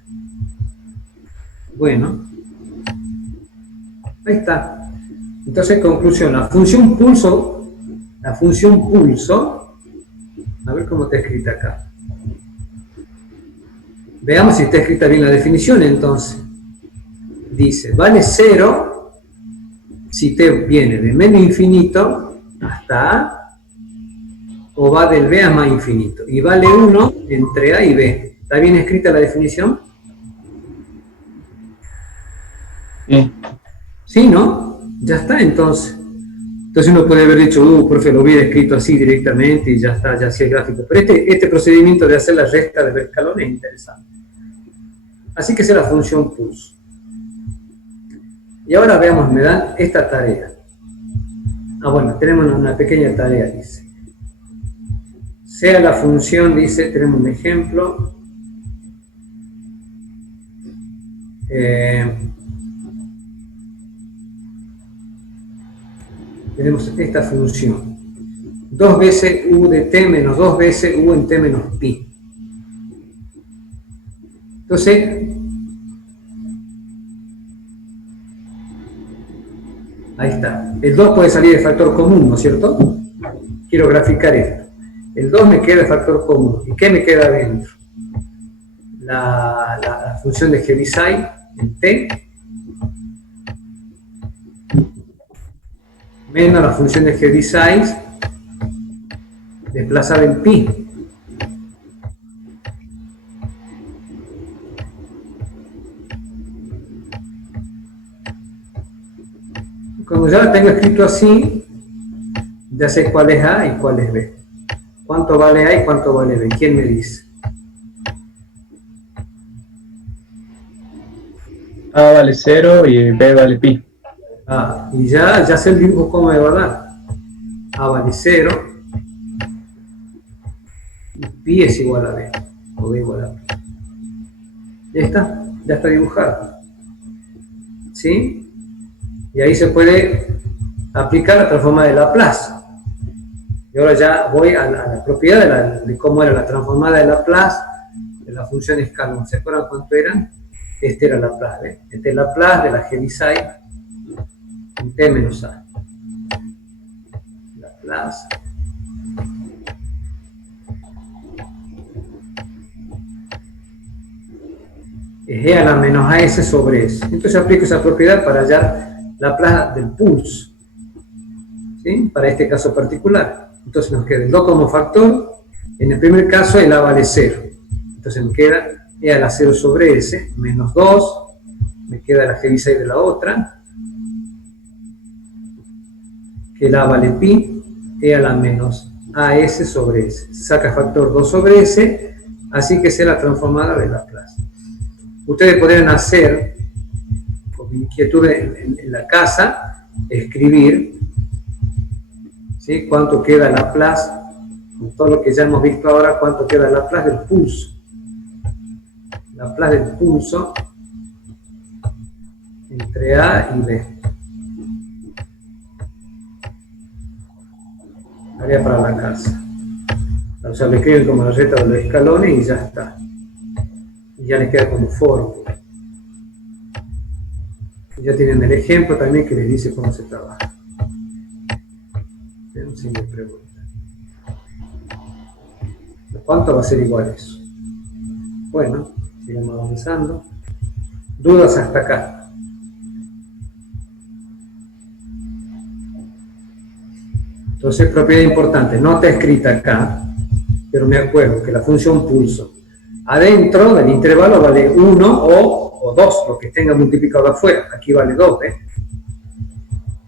Bueno, ahí está. Entonces, conclusión, la función pulso, a ver cómo está escrita acá. Veamos si está escrita bien la definición, entonces. Dice, vale 0 si t viene de menos infinito hasta A, o va del B a más infinito. Y vale 1 entre A y B. ¿Está bien escrita la definición? Sí. Sí, ¿no? Ya está, entonces. Entonces uno puede haber dicho, profe, lo hubiera escrito así directamente y ya está, ya hacía el gráfico. Pero este procedimiento de hacer la resta del escalón es interesante. Así que esa es la función pulso. Y ahora veamos, me dan esta tarea. Bueno, tenemos una pequeña tarea, dice. Sea la función, dice, tenemos un ejemplo. Tenemos esta función. 2 veces u de t menos 2 veces u en t menos pi. Entonces, ahí está. El 2 puede salir de factor común, ¿no es cierto? Quiero graficar esto. El 2 me queda de factor común. ¿Y qué me queda adentro? La función de Heaviside en t menos la función de Heaviside desplazada en pi. Cuando ya la tengo escrito así, Ya sé cuál es A y cuál es B. ¿Cuánto vale A y cuánto vale B? ¿Quién me dice? A vale 0 y B vale pi. Ah, y ya sé el dibujo cómo me va a dar. A vale 0 y pi es igual a B, o B igual a pi. Ya está dibujado. ¿Sí? Y ahí se puede aplicar la transformada de Laplace. Y ahora ya voy a la propiedad de cómo era la transformada de Laplace de la función escalón. ¿Se acuerdan cuánto eran? Este era Laplace, ¿eh? Este es Laplace de la Heaviside en T menos A. Laplace. Es E a la menos AS sobre S. Entonces aplico esa propiedad para hallar Laplace del pulso. ¿Sí? Para este caso particular. Entonces nos queda el 2 como factor. En el primer caso el A vale 0. Entonces me queda E a la 0 sobre S, menos 2. Me queda la Heaviside de la otra. Que el A vale pi. E a la menos AS sobre S. Se saca factor 2 sobre S. Así que será la transformada de Laplace. Ustedes podrían hacer, con inquietud en la casa, escribir, ¿sí? Cuánto queda Laplace, con todo lo que ya hemos visto ahora, cuánto queda Laplace del pulso. Laplace del pulso entre A y B. Área para la casa. O sea, lo escriben como la recta de los escalones y ya está. Y ya les queda como fórmula. Y ya tienen el ejemplo también que les dice cómo se trabaja. Bien, si me preguntan. ¿Cuánto va a ser igual eso? Bueno, sigamos avanzando. ¿Dudas hasta acá? Entonces, propiedad importante. No está escrita acá, pero me acuerdo que la función pulso adentro del intervalo vale 1 o 2, lo que tenga multiplicado afuera. Aquí vale 2, ¿eh?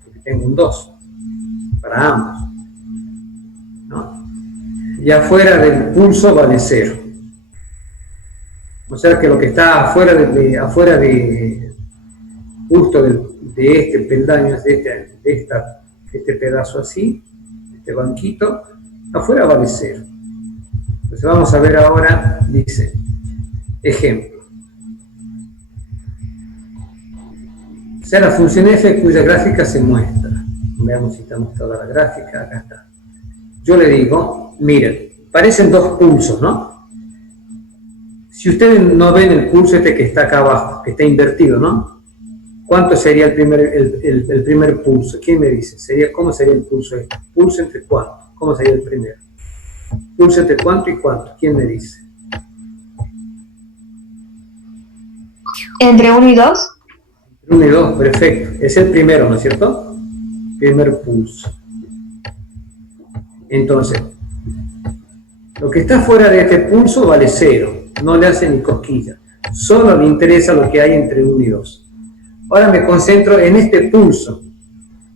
Porque tengo un 2 para ambos, ¿no? Y afuera del pulso vale 0. O sea que lo que está afuera de justo de este peldaño, de este pedazo así, este banquito, afuera vale 0. Entonces vamos a ver ahora, dice, ejemplo. Sea la función f cuya gráfica se muestra. Veamos si estamos toda la gráfica, acá está. Yo le digo, miren, parecen dos pulsos, ¿no? Si ustedes no ven el pulso este que está acá abajo, que está invertido, ¿no? ¿Cuánto sería el primer pulso? ¿Quién me dice? ¿Cómo sería el pulso este? ¿Pulso entre cuánto? ¿Cómo sería el primero? ¿Pulso entre cuánto y cuánto? ¿Quién me dice? Entre 1 y 2. 1 y 2, perfecto. Es el primero, ¿no es cierto? Primer pulso. Entonces, lo que está fuera de este pulso vale 0. No le hace ni cosquilla. Solo le interesa lo que hay entre 1 y 2. Ahora me concentro en este pulso.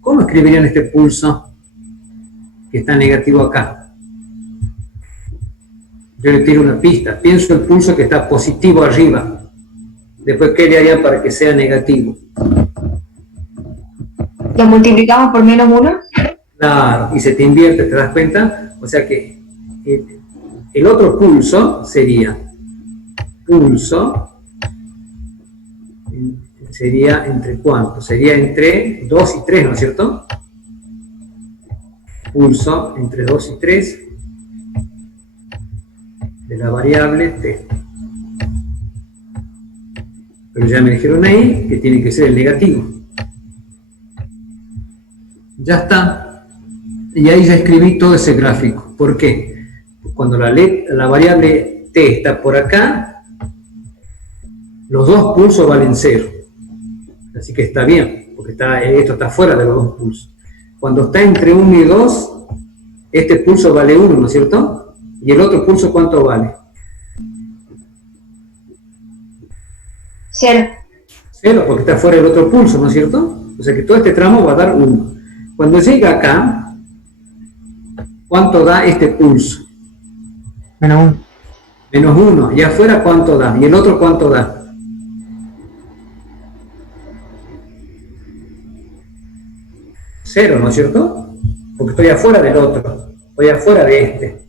¿Cómo escribirían este pulso que está negativo acá? Yo le tiro una pista. Pienso el pulso que está positivo arriba. Después, ¿qué le harían para que sea negativo? ¿Lo multiplicamos por menos 1? Claro, y se te invierte, ¿te das cuenta? O sea que el otro pulso sería sería entre ¿cuánto? Sería entre 2 y 3, ¿no es cierto? Pulso entre 2 y 3 de la variable t. Pero ya me dijeron ahí que tiene que ser el negativo. Ya está. Y ahí ya escribí todo ese gráfico. ¿Por qué? Cuando la variable t está por acá, los dos pulsos valen 0. Así que está bien, porque esto está fuera de los dos pulsos. Cuando está entre 1 y 2, este pulso vale 1, ¿no es cierto? ¿Y el otro pulso cuánto vale? 0. 0, porque está fuera del otro pulso, ¿no es cierto? O sea que todo este tramo va a dar 1. Cuando llega acá, ¿Cuánto da este pulso? -1. -1. ¿Y afuera cuánto da? ¿Y el otro cuánto da? 0, ¿no es cierto? Porque estoy afuera del otro, estoy afuera de este.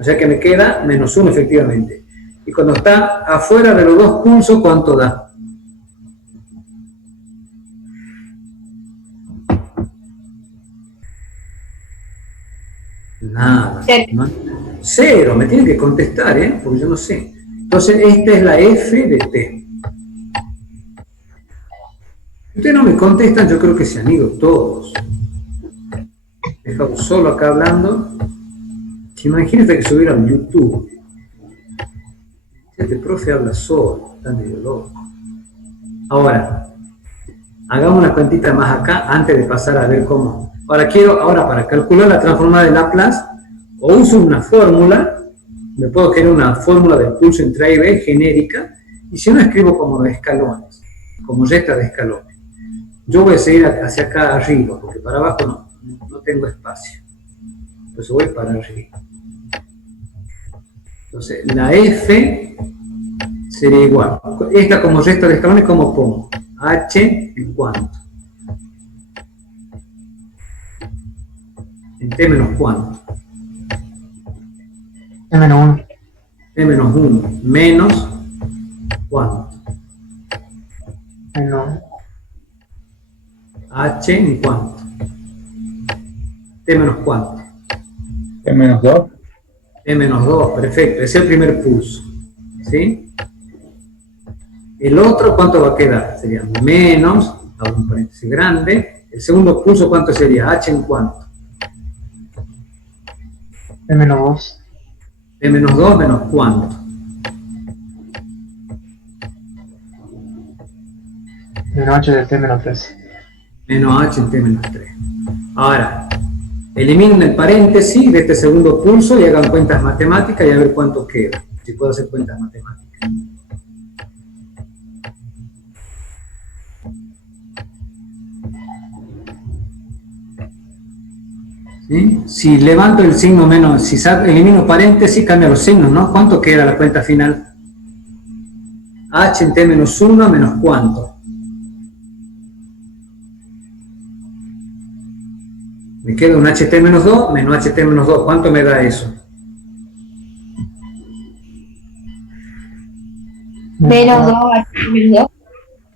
O sea que me queda -1 efectivamente. Y cuando está afuera de los dos pulsos, ¿cuánto da? Nada. ¿No? 0, me tienen que contestar, porque yo no sé. Entonces, esta es la F de T. Si ustedes no me contestan, yo creo que se han ido todos. He dejado solo acá hablando. Imagínate que subiera a YouTube. Este profe habla solo, está medio loco. Ahora, hagamos una cuentita más acá antes de pasar a ver cómo. Ahora para calcular la transformada de Laplace, o uso una fórmula, me puedo crear una fórmula del pulso entre A y B genérica, y si no escribo como de escalones, como recta de escalones. Yo voy a seguir hacia acá arriba, porque para abajo no tengo espacio. Entonces voy para arriba. Entonces, la F sería igual. Esta como recta de escalones, ¿cómo pongo? H en cuánto. En T menos cuánto. -1. T menos 1. Menos cuánto. Menos H en cuánto. T menos cuánto. T menos 2. T menos 2, perfecto. Ese es el primer pulso. ¿Sí? El otro, ¿cuánto va a quedar? Sería menos, hago un paréntesis grande. El segundo pulso, ¿cuánto sería? H en cuánto. T menos 2. T menos 2 menos cuánto. Menos H de T menos 3. Menos H en T menos 3. Ahora, eliminen el paréntesis de este segundo pulso y hagan cuentas matemáticas y a ver cuánto queda. Si puedo hacer cuentas matemáticas. ¿Sí? Si levanto el signo menos, si elimino paréntesis, cambia los signos, ¿no? ¿Cuánto queda la cuenta final? H en T menos 1 menos cuánto. Me queda un HT menos 2 menos HT menos 2. ¿Cuánto me da eso? Menos 2, menos 2.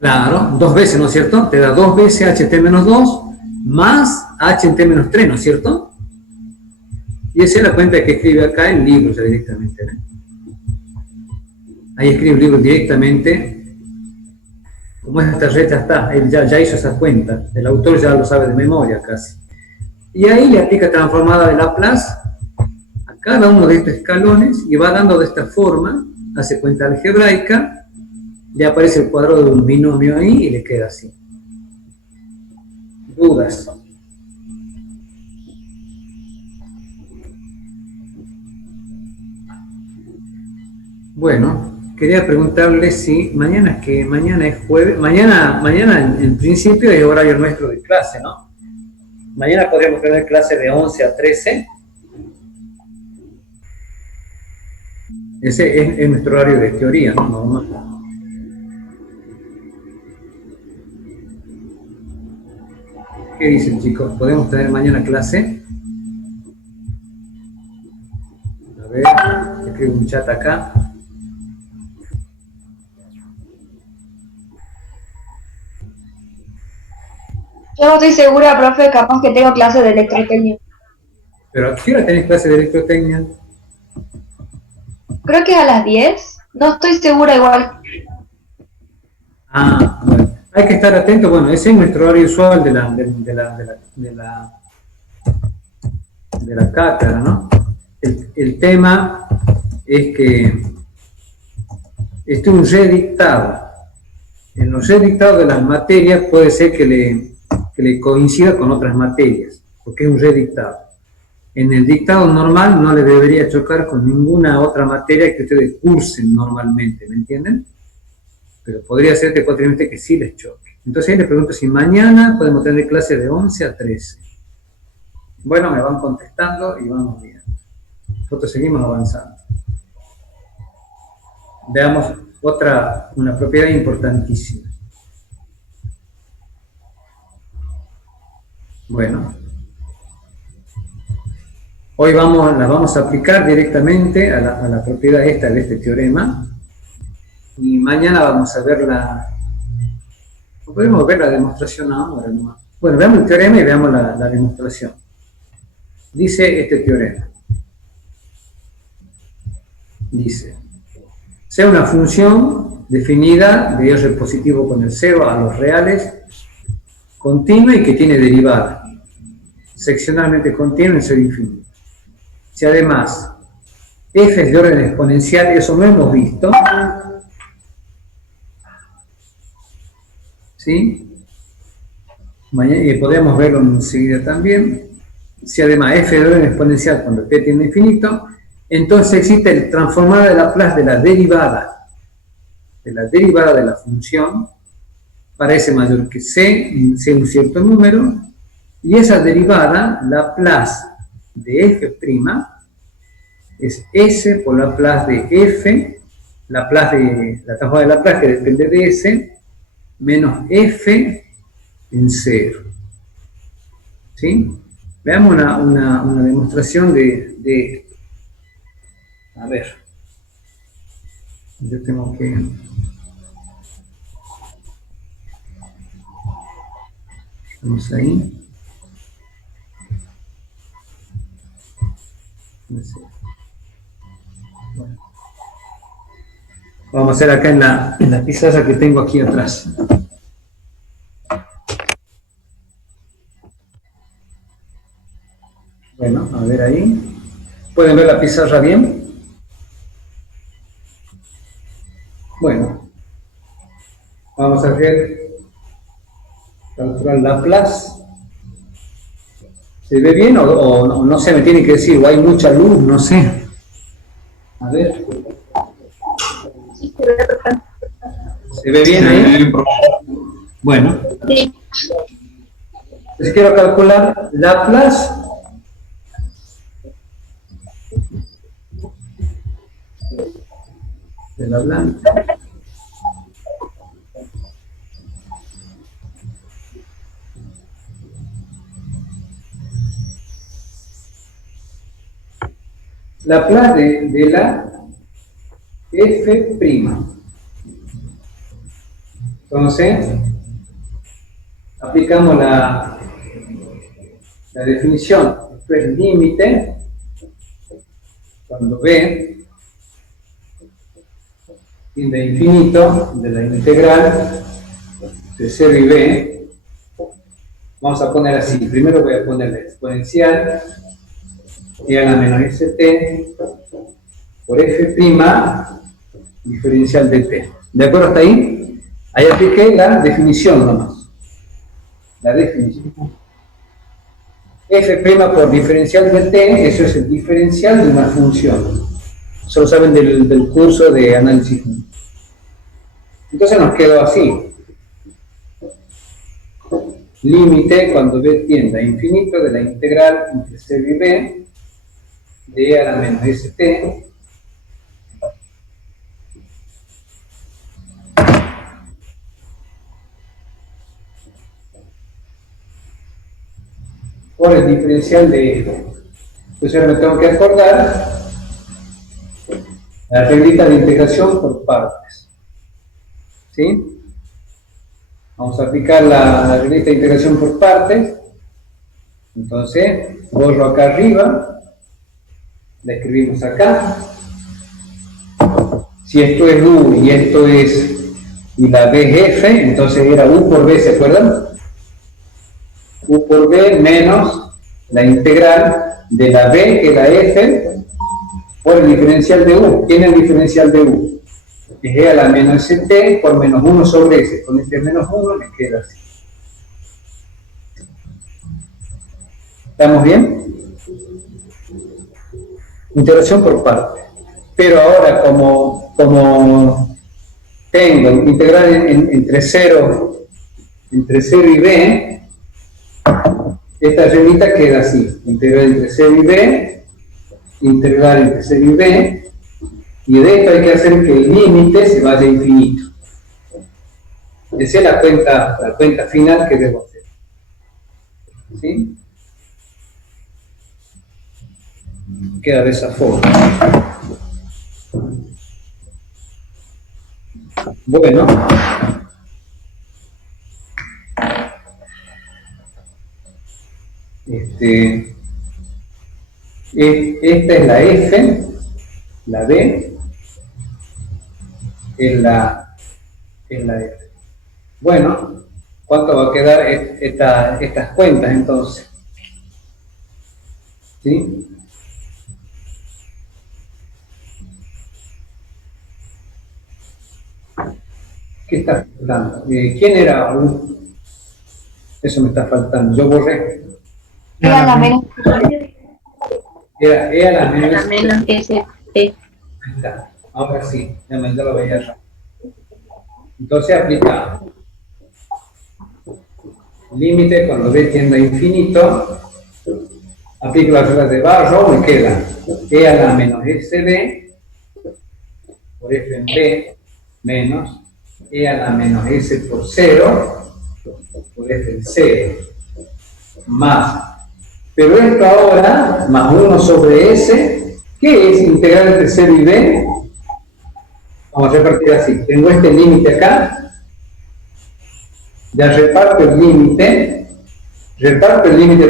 Claro, 2 veces, ¿no es cierto? Te da 2 veces HT menos 2 más HT menos 3, ¿no es cierto? Y esa es la cuenta que escribe acá el libro ya directamente, ¿no? Ahí escribe el libro directamente. Como esta red ya está, él ya hizo esa cuenta. El autor ya lo sabe de memoria casi. Y ahí le aplica transformada de Laplace a cada uno de estos escalones y va dando de esta forma, hace cuenta algebraica, le aparece el cuadrado de un binomio ahí y le queda así. ¿Dudas? Bueno, quería preguntarle si mañana es jueves, mañana en principio es horario nuestro de clase, ¿no? Mañana podríamos tener clase de 11 a 13. Ese es nuestro horario de teoría, ¿no? ¿Qué dicen, chicos? ¿Podemos tener mañana clase? A ver, escribo un chat acá. Yo no estoy segura, profe, capaz que tengo clases de electrotecnia. ¿Pero a qué hora tenés clase de electrotecnia? Creo que es a las 10. No estoy segura igual. Ah, bueno. Hay que estar atento. Bueno, ese es nuestro horario usual de la cátedra, ¿no? El tema es que este es un redictado. En los redictados de las materias puede ser que le coincida con otras materias, porque es un redictado. En el dictado normal no le debería chocar con ninguna otra materia que ustedes cursen normalmente, ¿me entienden? Pero podría ser que cuatrimestralmente que sí les choque. Entonces ahí les pregunto si mañana podemos tener clase de 11 a 13. Bueno, me van contestando y vamos bien. Nosotros seguimos avanzando. Veamos una propiedad importantísima. Bueno, hoy la vamos a aplicar directamente a la propiedad esta de este teorema, y mañana vamos a ver podemos ver la demostración ahora nomás. Bueno, veamos el teorema y veamos la demostración. Dice este teorema. Dice, sea una función definida de R positivo con el 0 a los reales, continua y que tiene derivada, seccionalmente continua en 0 infinito. Si además f es de orden exponencial, eso no hemos visto, ¿sí? Y podemos verlo enseguida también. Si además f es de orden exponencial cuando t tiende a infinito, entonces existe el transformada de Laplace de la derivada de la función para s mayor que c, c un cierto número, y esa derivada, Laplace de f', es s por Laplace de f, la transformada de Laplace que depende de s, menos f en 0. ¿Sí? Veamos una demostración de esto. A ver. Yo tengo que... Vamos ahí. Bueno. Vamos a hacer acá en la pizarra que tengo aquí atrás. Bueno, a ver ahí. ¿Pueden ver la pizarra bien? Bueno. Vamos a hacer calcular Laplace. ¿Se ve bien o no sé? Me tiene que decir, o hay mucha luz, no sé. A ver. ¿Se ve bien ahí? Bueno. Sí. Entonces quiero calcular Laplace de la blanca. Laplace de la f'. Entonces, aplicamos la definición. Esto es límite cuando b tiende a infinito de la integral de 0 y b. Vamos a poner así. Primero voy a poner la exponencial y a la menos st por f' diferencial de t. ¿De acuerdo hasta ahí? Ahí apliqué la definición nomás. La definición. F' por diferencial de t, eso es el diferencial de una función. Eso lo saben del curso de análisis. Entonces nos quedó así. Límite cuando b tiende a infinito de la integral entre 0 y b de e a la menos st por el diferencial de f. Entonces ahora me tengo que acordar la reglita de integración por partes. ¿Sí? Vamos a aplicar la reglita de integración por partes. Entonces, borro acá arriba, la escribimos acá. Si esto es u y esto es, y la b es f, entonces era u por b, ¿se acuerdan? U por b menos la integral de la b, que es la f, por el diferencial de u. ¿Quién es el diferencial de u? Es e a la menos st por menos 1 sobre s. Con este menos 1 me queda así. ¿Estamos bien? Integración por partes. Pero ahora como tengo integral entre 0 y b, esta reglita queda así, integral entre 0 y b, integral entre 0 y b, y de esto hay que hacer que el límite se vaya a infinito. Esa es la cuenta final que debo hacer. ¿Sí? Queda de esa forma. Bueno. Esta es la F, la B, es la F. Bueno, ¿cuánto va a quedar estas cuentas entonces? ¿Sí? ¿Qué está faltando? ¿Quién era? Eso me está faltando. Yo borré. Era la menos. Era la menos. La menos S. Ahí está. Ahora sí, ya lo veía ya. Entonces aplica límite cuando b tiende a infinito, aplico las reglas de Barrow, me queda e a la menos sb por f en b menos e a la menos s por 0 por f en 0 más, pero esto ahora más 1 sobre s, ¿qué es integral entre 0 y b? Vamos a repartir así, tengo este límite acá, ya reparto el límite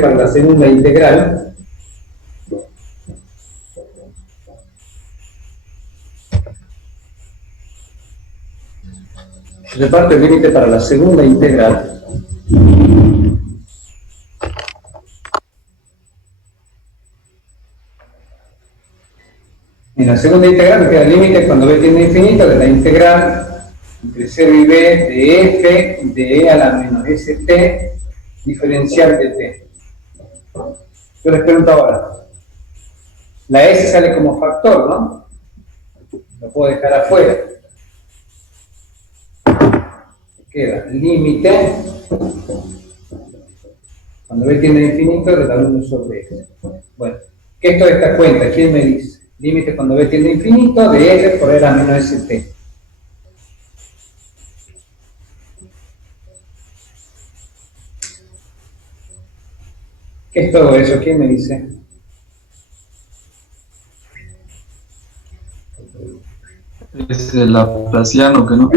para la segunda integral, reparto el límite para la segunda integral, en la segunda integral me queda el límite cuando b tiende a infinito de la integral entre 0 y b de f de e a la menos st diferencial de t. Yo les pregunto ahora, la s sale como factor, ¿no? Lo puedo dejar afuera. Queda límite cuando b tiende a infinito de la 1 sobre x. Bueno, ¿qué es toda esta cuenta? ¿Quién me dice? Límite cuando b tiende a infinito de f por e a la menos st. ¿Qué es todo eso? ¿Quién me dice? Es el laplaciano, que no.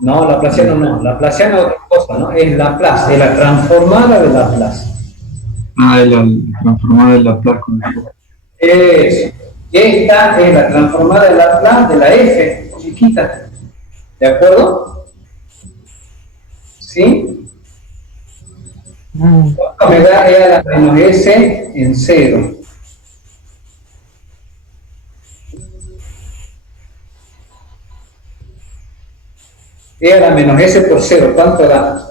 No, Laplaciano no. Laplaciano es otra cosa, ¿no? Es Laplace, es la transformada de Laplace. Ah, es la transformada de Laplace con el... Eso. Esta es la transformada de Laplace de la f, chiquita. ¿De acuerdo? ¿Sí? ¿Cuánto me da e a la menos s en 0? E a la menos s por 0, ¿cuánto da?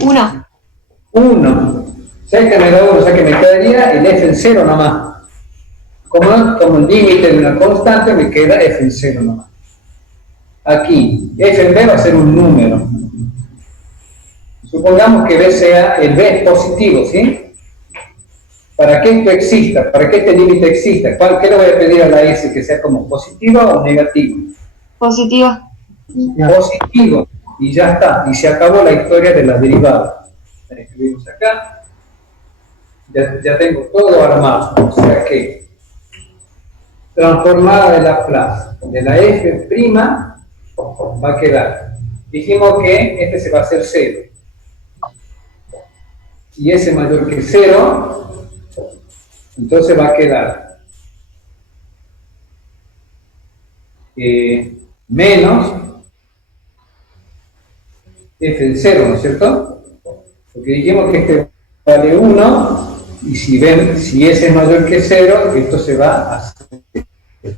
1. 1. ¿Sabes que me da 1? O sea que me quedaría el f en 0 nomás. Como el límite de una constante me queda f en 0 nomás. Aquí, f en b va a ser un número. Supongamos que b sea, el b es positivo, ¿sí? Para que esto exista, para que este límite exista, ¿qué le voy a pedir a la s? ¿Que sea como positiva o negativa? Positiva. Positivo, y ya está, y se acabó la historia de las derivadas. Escribimos acá, ya tengo todo armado, o sea que transformada de Laplace de la f' va a quedar, dijimos que este se va a hacer 0, y s mayor que 0, entonces va a quedar menos f en 0, ¿no es cierto? Porque dijimos que este vale 1, y si s es mayor que 0, esto se va a 0.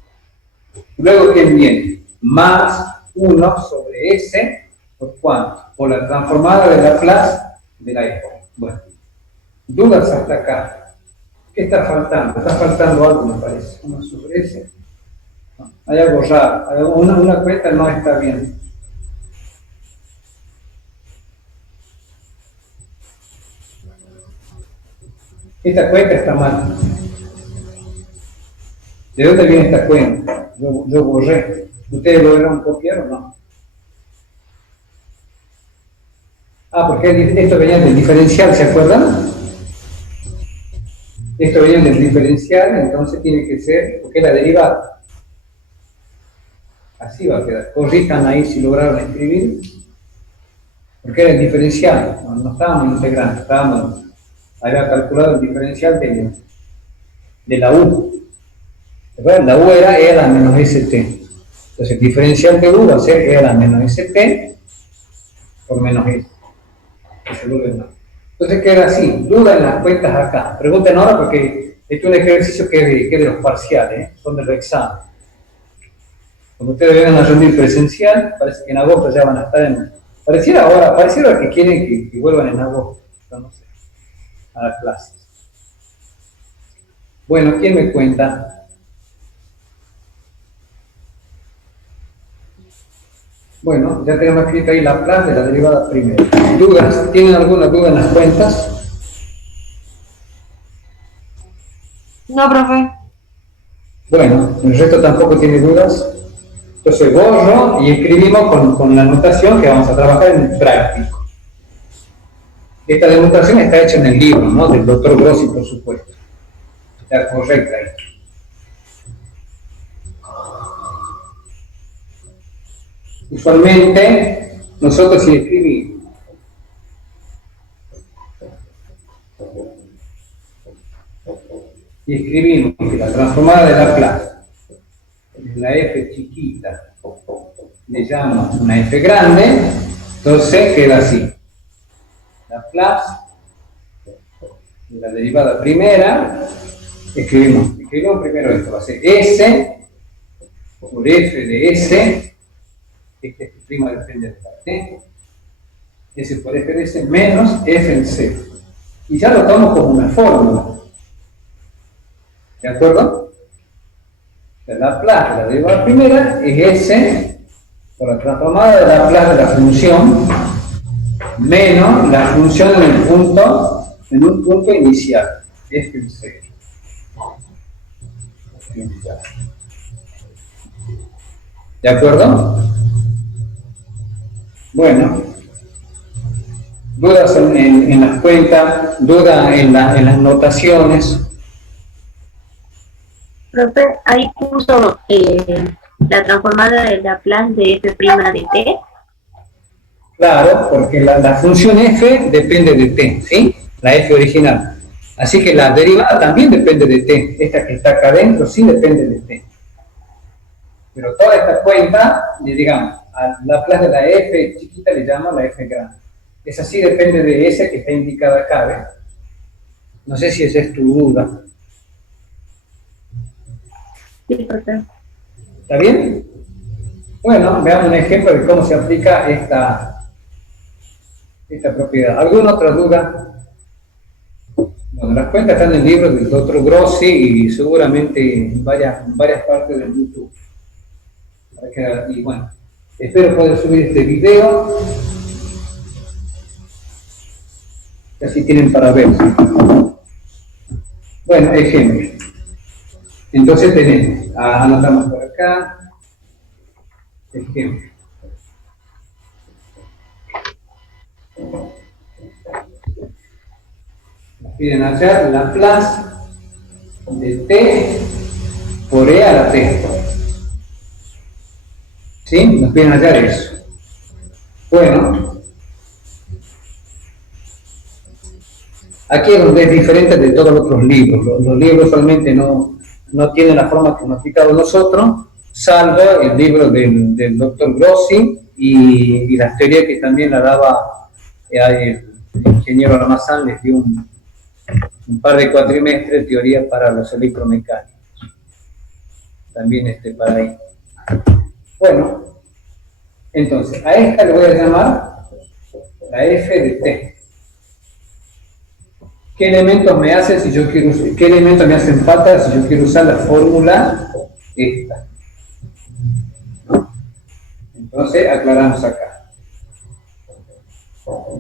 Luego, ¿qué viene? Más 1 sobre s, ¿por cuánto? Por la transformada de Laplace de la f. Bueno, dudas hasta acá. ¿Qué está faltando? Está faltando algo, me parece. 1 sobre s. No, hay algo raro. Una cuenta no está bien. Esta cuenta está mal. ¿De dónde viene esta cuenta? Yo borré. ¿Ustedes lograron copiar o no? Ah, porque esto venía del diferencial, ¿se acuerdan? Esto venía del diferencial, entonces tiene que ser, porque es la derivada. Así va a quedar. Corrijan ahí si lograron escribir. Porque era el diferencial, no estábamos integrando, había calculado el diferencial de la U. ¿Verdad? La U era E a la menos ST. Entonces el diferencial de U va a ser E a la menos ST por menos S. Entonces queda así, duda en las cuentas acá. Pregunten ahora porque este es un ejercicio que es de los parciales, son de los exámenes. Como ustedes ven en la reunión presencial, parece que en agosto ya van a estar en... Pareciera que quieren que vuelvan en agosto, no sé, a las clases. Bueno, ¿quién me cuenta? Bueno, ya tenemos escrito ahí la Laplace de la derivada primera. ¿Dudas? ¿Tienen alguna duda en las cuentas? No, profe. Bueno, el resto tampoco tiene dudas. Entonces borro y escribimos con la anotación que vamos a trabajar en el práctico. Esta demostración está hecha en el libro, ¿no? Del doctor Grossi, por supuesto. Está correcta ahí. Usualmente, nosotros si escribimos que la transformada de Laplace es la f chiquita, le llamamos una f grande, entonces queda así. Laplace de la derivada primera, escribimos primero esto, va a ser s por f de s, este prima depende de la t, s por f de s menos f en c. Y ya lo tomamos como una fórmula. ¿De acuerdo? La Laplace de la derivada primera es s por la transformada de Laplace de la función menos la función en un punto inicial, f en c. ¿De acuerdo? Bueno, dudas en las cuentas, dudas en las notaciones. Profe, ahí puso la transformada de Laplace de f' de t. Claro, porque la función f depende de t, ¿sí? La f original. Así que la derivada también depende de t. Esta que está acá adentro sí depende de t. Pero toda esta cuenta, digamos, a Laplace de la f chiquita le llamo la f grande. Esa sí depende de esa que está indicada acá, ¿ves? No sé si esa es tu duda. Sí, profe. ¿Está bien? Bueno, veamos un ejemplo de cómo se aplica esta propiedad. ¿Alguna otra duda? Bueno, las cuentas están en el libro del doctor Grossi y seguramente en varias partes del YouTube. Y bueno, espero poder subir este video. Y así tienen para ver. Bueno, ejemplo. Entonces tenemos, anotamos por acá. Ejemplo. Nos piden hallar Laplace de t por e a la t. ¿Sí? Nos piden hallar eso. Bueno, aquí es donde es diferente de todos los otros libros. Los libros usualmente no tienen la forma que hemos aplicado nosotros, salvo el libro del doctor Grossi y las teorías que también la daba el ingeniero Ramazán, les dio un par de cuatrimestres de teoría para los electromecánicos. También para ahí. Bueno, entonces, a esta le voy a llamar la f de t. ¿Qué elementos me hacen si yo quiero usar, qué elementos me hacen falta si yo quiero usar la fórmula esta? Entonces, aclaramos acá.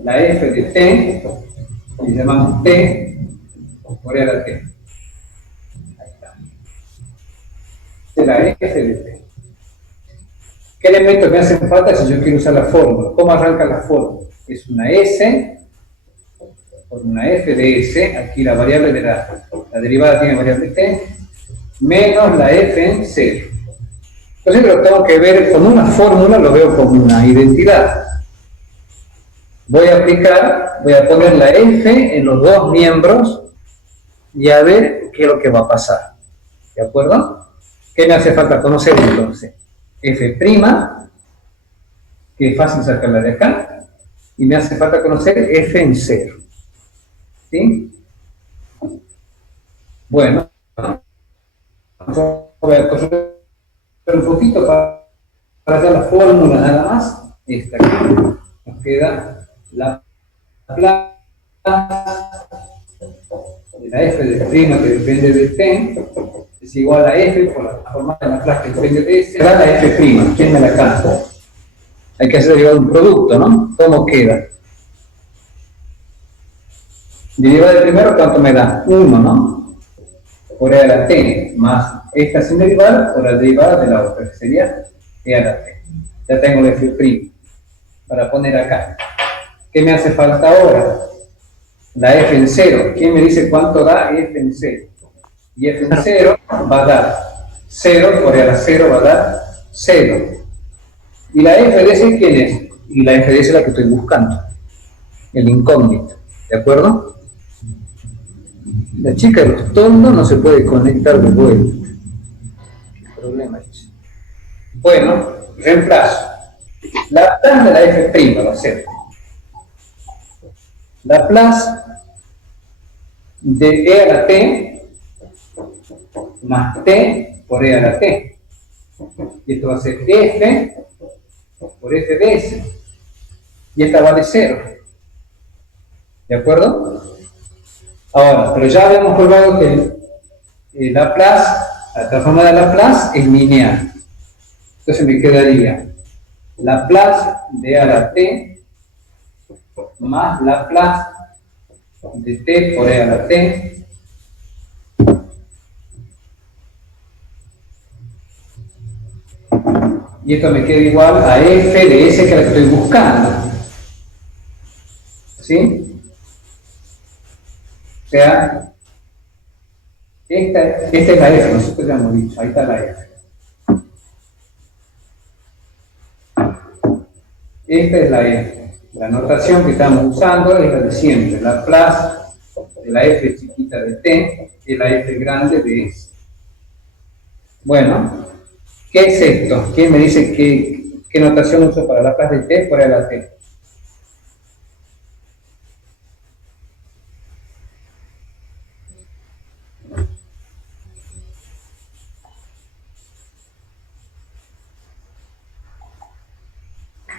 La f de t, le llamamos t, por E a la T. Ahí está. De la F de T. ¿Qué elementos me hacen falta si yo quiero usar la fórmula? ¿Cómo arranca la fórmula? Es una S por una F de S, aquí la variable de la derivada tiene variable T, menos la F en 0. Entonces lo tengo que ver con una fórmula, lo veo como una identidad. Voy a poner la F en los dos miembros y a ver qué es lo que va a pasar. ¿De acuerdo? ¿Qué me hace falta conocer entonces? F', que es fácil sacarla de acá, y me hace falta conocer F en 0. ¿Sí? Bueno, voy a correr un poquito para hacer la fórmula nada más. Esta aquí nos queda la plaza de la F de prima que depende de T es igual a F por la forma de la plaza que depende de S, da la F'. ¿Quién me la canta? Hay que hacer derivada de un producto, ¿no? ¿Cómo queda? Derivada de primero, ¿cuánto me da? 1, ¿no? Por E a la T, más esta sin derivada por la derivada de la otra, que sería E a la T. Ya tengo la F' para poner acá. ¿Qué me hace falta ahora? La F en 0. ¿Quién me dice cuánto da F en 0? Y F en 0 va a dar 0, por E a la 0 va a dar 0. ¿Y la F de S quién es? Y la F de S es la que estoy buscando. El incógnito. ¿De acuerdo? La chica de los tondos no se puede conectar de vuelta. ¿Qué problema es? Bueno, reemplazo. La plaza de la F' va a ser la plaza de E a la T más T por E a la T. Y esto va a ser F por F de S. Y esta vale 0. ¿De acuerdo? Ahora, pero ya habíamos probado que Laplace, la transformada de Laplace es lineal. Entonces me quedaría Laplace de A a la T más Laplace de T por E a la T y esto me queda igual a F de S, que es la que estoy buscando. ¿Sí? O sea, esta es la F, nosotros ya hemos dicho, ahí está la F. Esta es la F. La notación que estamos usando es la de siempre. La plaza de la F chiquita de T es la F grande de S. Bueno, ¿qué es esto? ¿Quién me dice qué notación uso para la plaza de T por E a la T?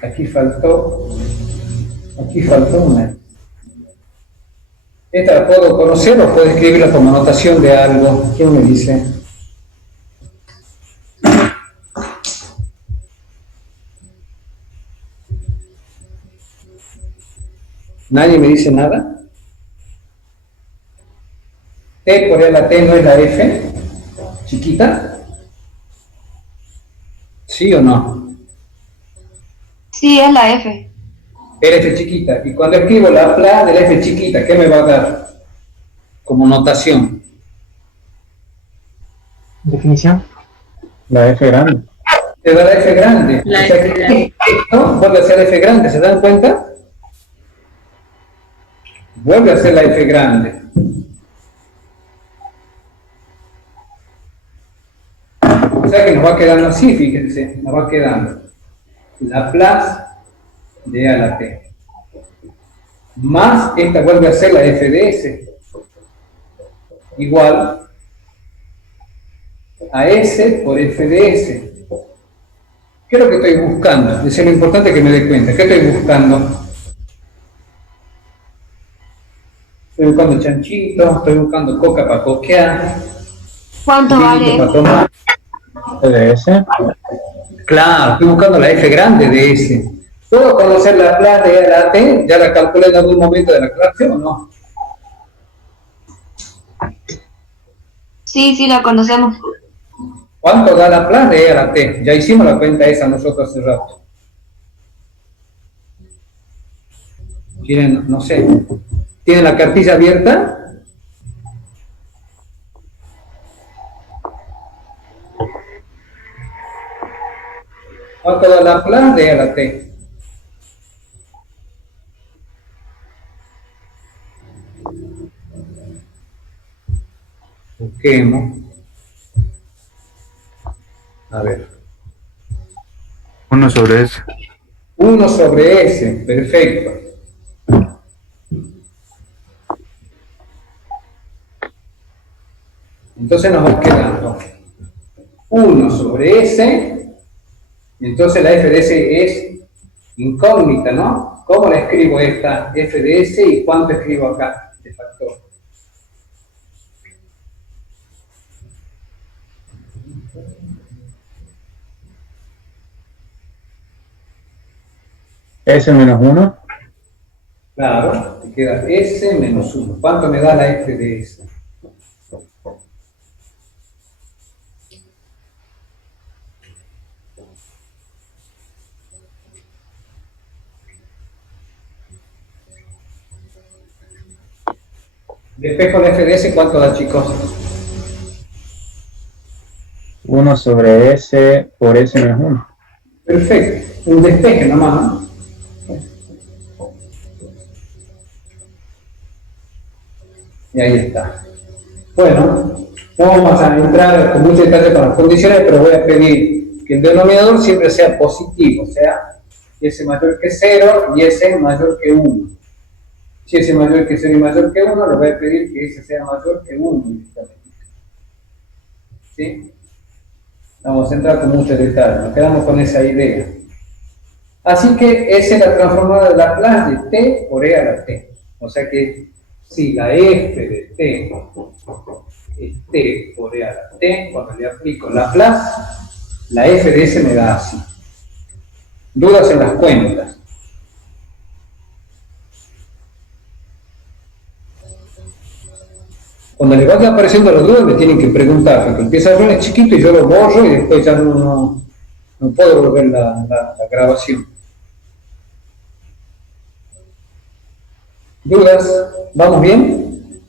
Aquí faltó una. ¿Esta la puedo conocer o puedo escribirla como anotación de algo? ¿Quién me dice? ¿Nadie me dice nada? T por E a la T no es la F chiquita. ¿Sí o no? Sí, es la F. El F chiquita. Y cuando escribo la plaza de la F chiquita, ¿qué me va a dar como notación? Definición. La F grande. Te da la F grande. La o sea F que grande. esto vuelve a ser F grande, ¿se dan cuenta? Vuelve a ser la F grande. O sea que nos va quedando así, fíjense, nos va quedando la plaza de A a la T. Más esta vuelve a ser la F de S. Igual a S por F de S. ¿Qué es lo que estoy buscando? Es lo importante que me dé cuenta. ¿Qué estoy buscando? Estoy buscando chanchito, estoy buscando coca para coquear. ¿Cuánto vale? Para tomar. de S. Claro, estoy buscando la F grande de S. ¿Puedo conocer la plaza de A a la T? ¿Ya la calculé en algún momento de la clase o no? Sí, sí, la conocemos. ¿Cuánto da Laplace de E a la T? Ya hicimos la cuenta esa nosotros hace rato. ¿Tienen, no sé, tienen la cartilla abierta? ¿Cuánto da Laplace de E a la T? Busquemos. A ver. 1 sobre S. 1 sobre S, perfecto. Entonces nos va quedando 1 sobre S, y entonces la f de S es incógnita, ¿no? ¿Cómo la escribo esta f de S y cuánto escribo acá de factor? S menos 1. Claro, te queda S menos 1. ¿Cuánto me da la f de S? Despejo la f de S, ¿cuánto da, chicos? 1 sobre S por S menos 1. Perfecto, un despeje nomás, ¿no? Y ahí está. Bueno, no vamos a entrar con mucho detalle con las condiciones, pero voy a pedir que el denominador siempre sea positivo, o sea, S mayor que 0 y S mayor que 1. Si S mayor que 0 y mayor que 1, le voy a pedir que S sea mayor que 1 directamente. ¿Sí? Vamos a entrar con mucho detalle, nos quedamos con esa idea. Así que S es la transformada de Laplace de T por E a la T. O sea que si la f de T es T por E a la T, cuando le aplico Laplace, la f de S me da así. Dudas en las cuentas. Cuando les vaya apareciendo las dudas, me tienen que preguntar, porque el pizarrón es chiquito y yo lo borro y después ya no puedo volver la grabación. ¿Dudas? ¿Vamos bien?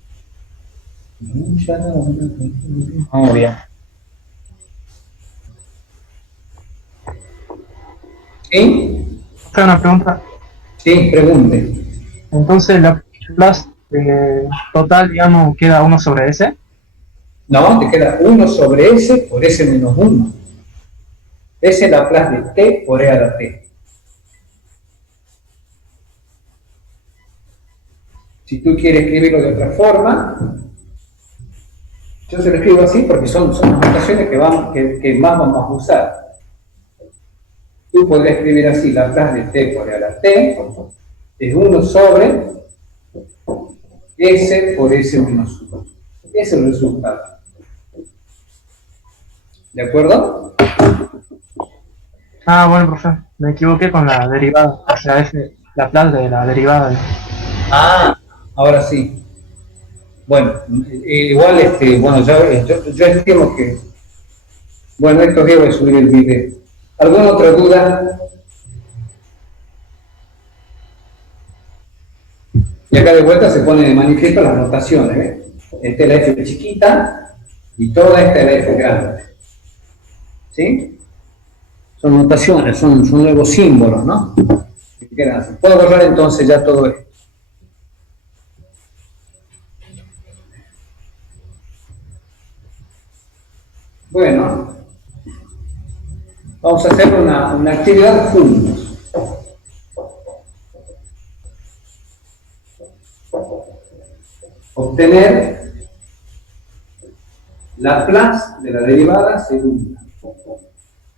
Vamos bien. ¿Sí? Una pregunta. Sí, pregunte. Entonces, la Laplace total, digamos, queda 1 sobre S. No, te queda 1 sobre S por S menos 1. S es Laplace de T por E a la T. Si tú quieres escribirlo de otra forma, yo se lo escribo así porque son las notaciones que más vamos a usar. Tú podrías escribir así, Laplace de T por E a la T es 1 sobre S por S menos 1. Ese es el resultado. ¿De acuerdo? Ah, bueno, profe, me equivoqué con la derivada, o sea, F, Laplace de la derivada. Ah, ahora sí. Bueno, igual, bueno, yo estimo que, bueno, estos días voy a subir el video. ¿Alguna otra duda? Y acá de vuelta se pone de manifiesto las notaciones, ¿ves? Esta es la F chiquita y toda esta es la F grande. ¿Sí? Son notaciones, son nuevos símbolos, ¿no? Puedo borrar entonces ya todo esto. Bueno, vamos a hacer una actividad juntos. Obtener Laplace de la derivada segunda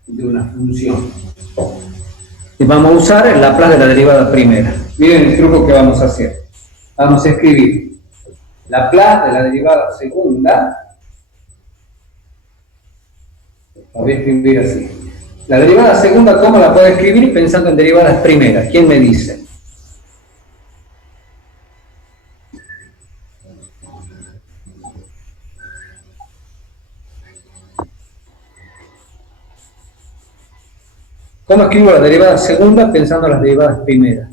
de una función. Y vamos a usar el Laplace de la derivada primera. Miren el truco que vamos a hacer. Vamos a escribir Laplace de la derivada segunda. Voy a escribir así. La derivada segunda, ¿cómo la puedo escribir? Pensando en derivadas primeras. ¿Quién me dice? ¿Cómo escribo la derivada segunda pensando en las derivadas primeras?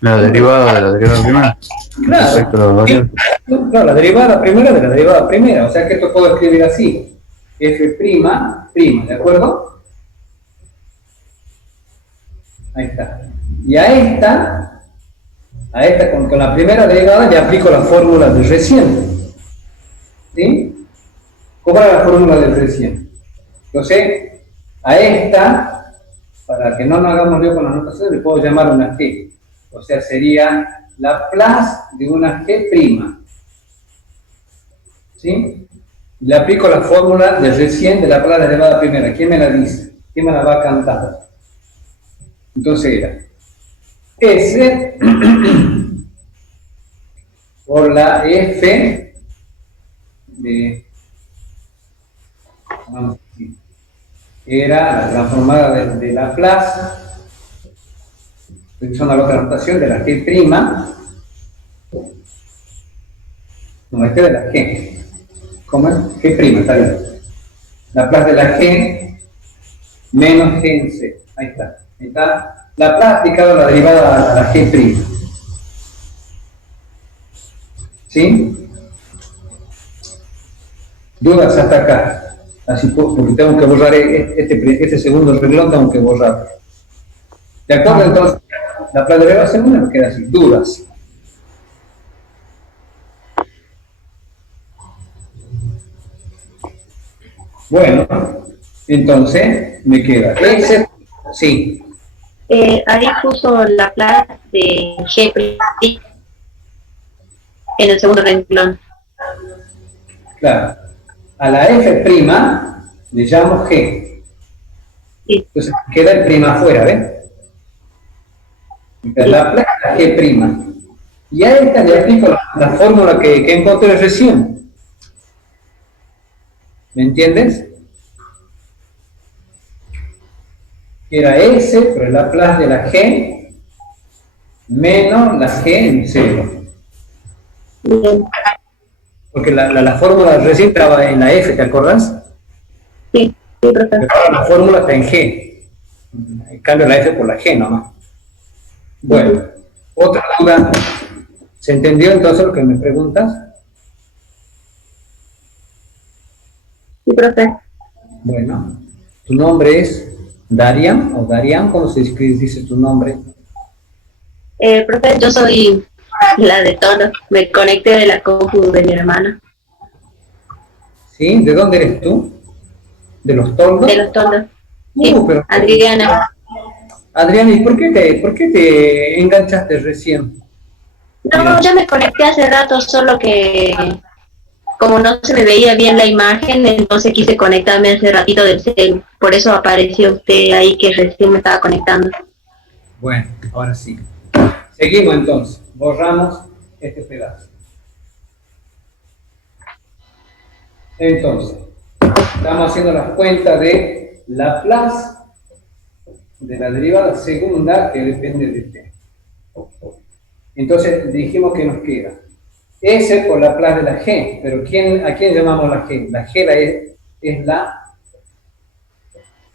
La derivada de la derivada primera. Claro. Respecto a las variables. No, la derivada primera de la derivada primera, o sea que esto puedo escribir así, f prima, ¿de acuerdo? Ahí está. Y a esta con la primera derivada ya aplico la fórmula de recién. ¿Sí? ¿Cómo era la fórmula del recién? Entonces, a esta, para que no nos hagamos lío con las notaciones, le puedo llamar una g. O sea, sería la plus de una g prima. ¿Sí? Le aplico la fórmula de recién de la plus derivada primera. ¿Quién me la dice? ¿Quién me la va a cantar? Entonces era S por la F de, vamos a decir, era la transformada de Laplace, utilizando la otra notación de la G prima, no, este de la G, ¿cómo es? G prima, está bien. Laplace de la G menos G en C, ahí está. Está Laplace aplicado a la derivada a la G prima. ¿Sí? Dudas hasta acá. Así porque tengo que borrar este segundo renglón, tengo que borrar. ¿De acuerdo? Entonces, la Laplace de derivada segunda me queda así. Dudas. Bueno, entonces me queda S. Sí. Ahí puso la plaza de G en el segundo renglón. Claro. A la F' le llamo G. Sí. Entonces queda el prima afuera, ¿ves? La plaza G'. Y a esta le aplico la fórmula que encontré recién. ¿Me entiendes? Era S por el Laplace de la G menos la G en 0. Bien. Porque la fórmula recién estaba en la F, ¿te acordás? Sí, profesor. Pero ahora la fórmula está en G. Cambio la F por la G nomás. Bueno, otra duda. ¿Se entendió entonces lo que me preguntas? Sí, profe. Bueno, tu nombre es Darian o Darian, ¿cómo se escribe, dice tu nombre? Profe, yo soy la de tono. Me conecté de la compu de mi hermana. ¿Sí? ¿De dónde eres tú? ¿De los toldos? De los tonos. Sí, Pero, Adriana. Adriana, ¿y por qué te enganchaste recién? No, ya me conecté hace rato, solo que como no se me veía bien la imagen, entonces quise conectarme hace ratito del celu. Por eso apareció usted ahí que recién me estaba conectando. Bueno, ahora sí. Seguimos entonces. Borramos este pedazo. Entonces, estamos haciendo las cuentas de Laplace de la derivada segunda que depende de t. Entonces dijimos que nos queda S por Laplace de la G, pero ¿a quién llamamos la G? La G es la,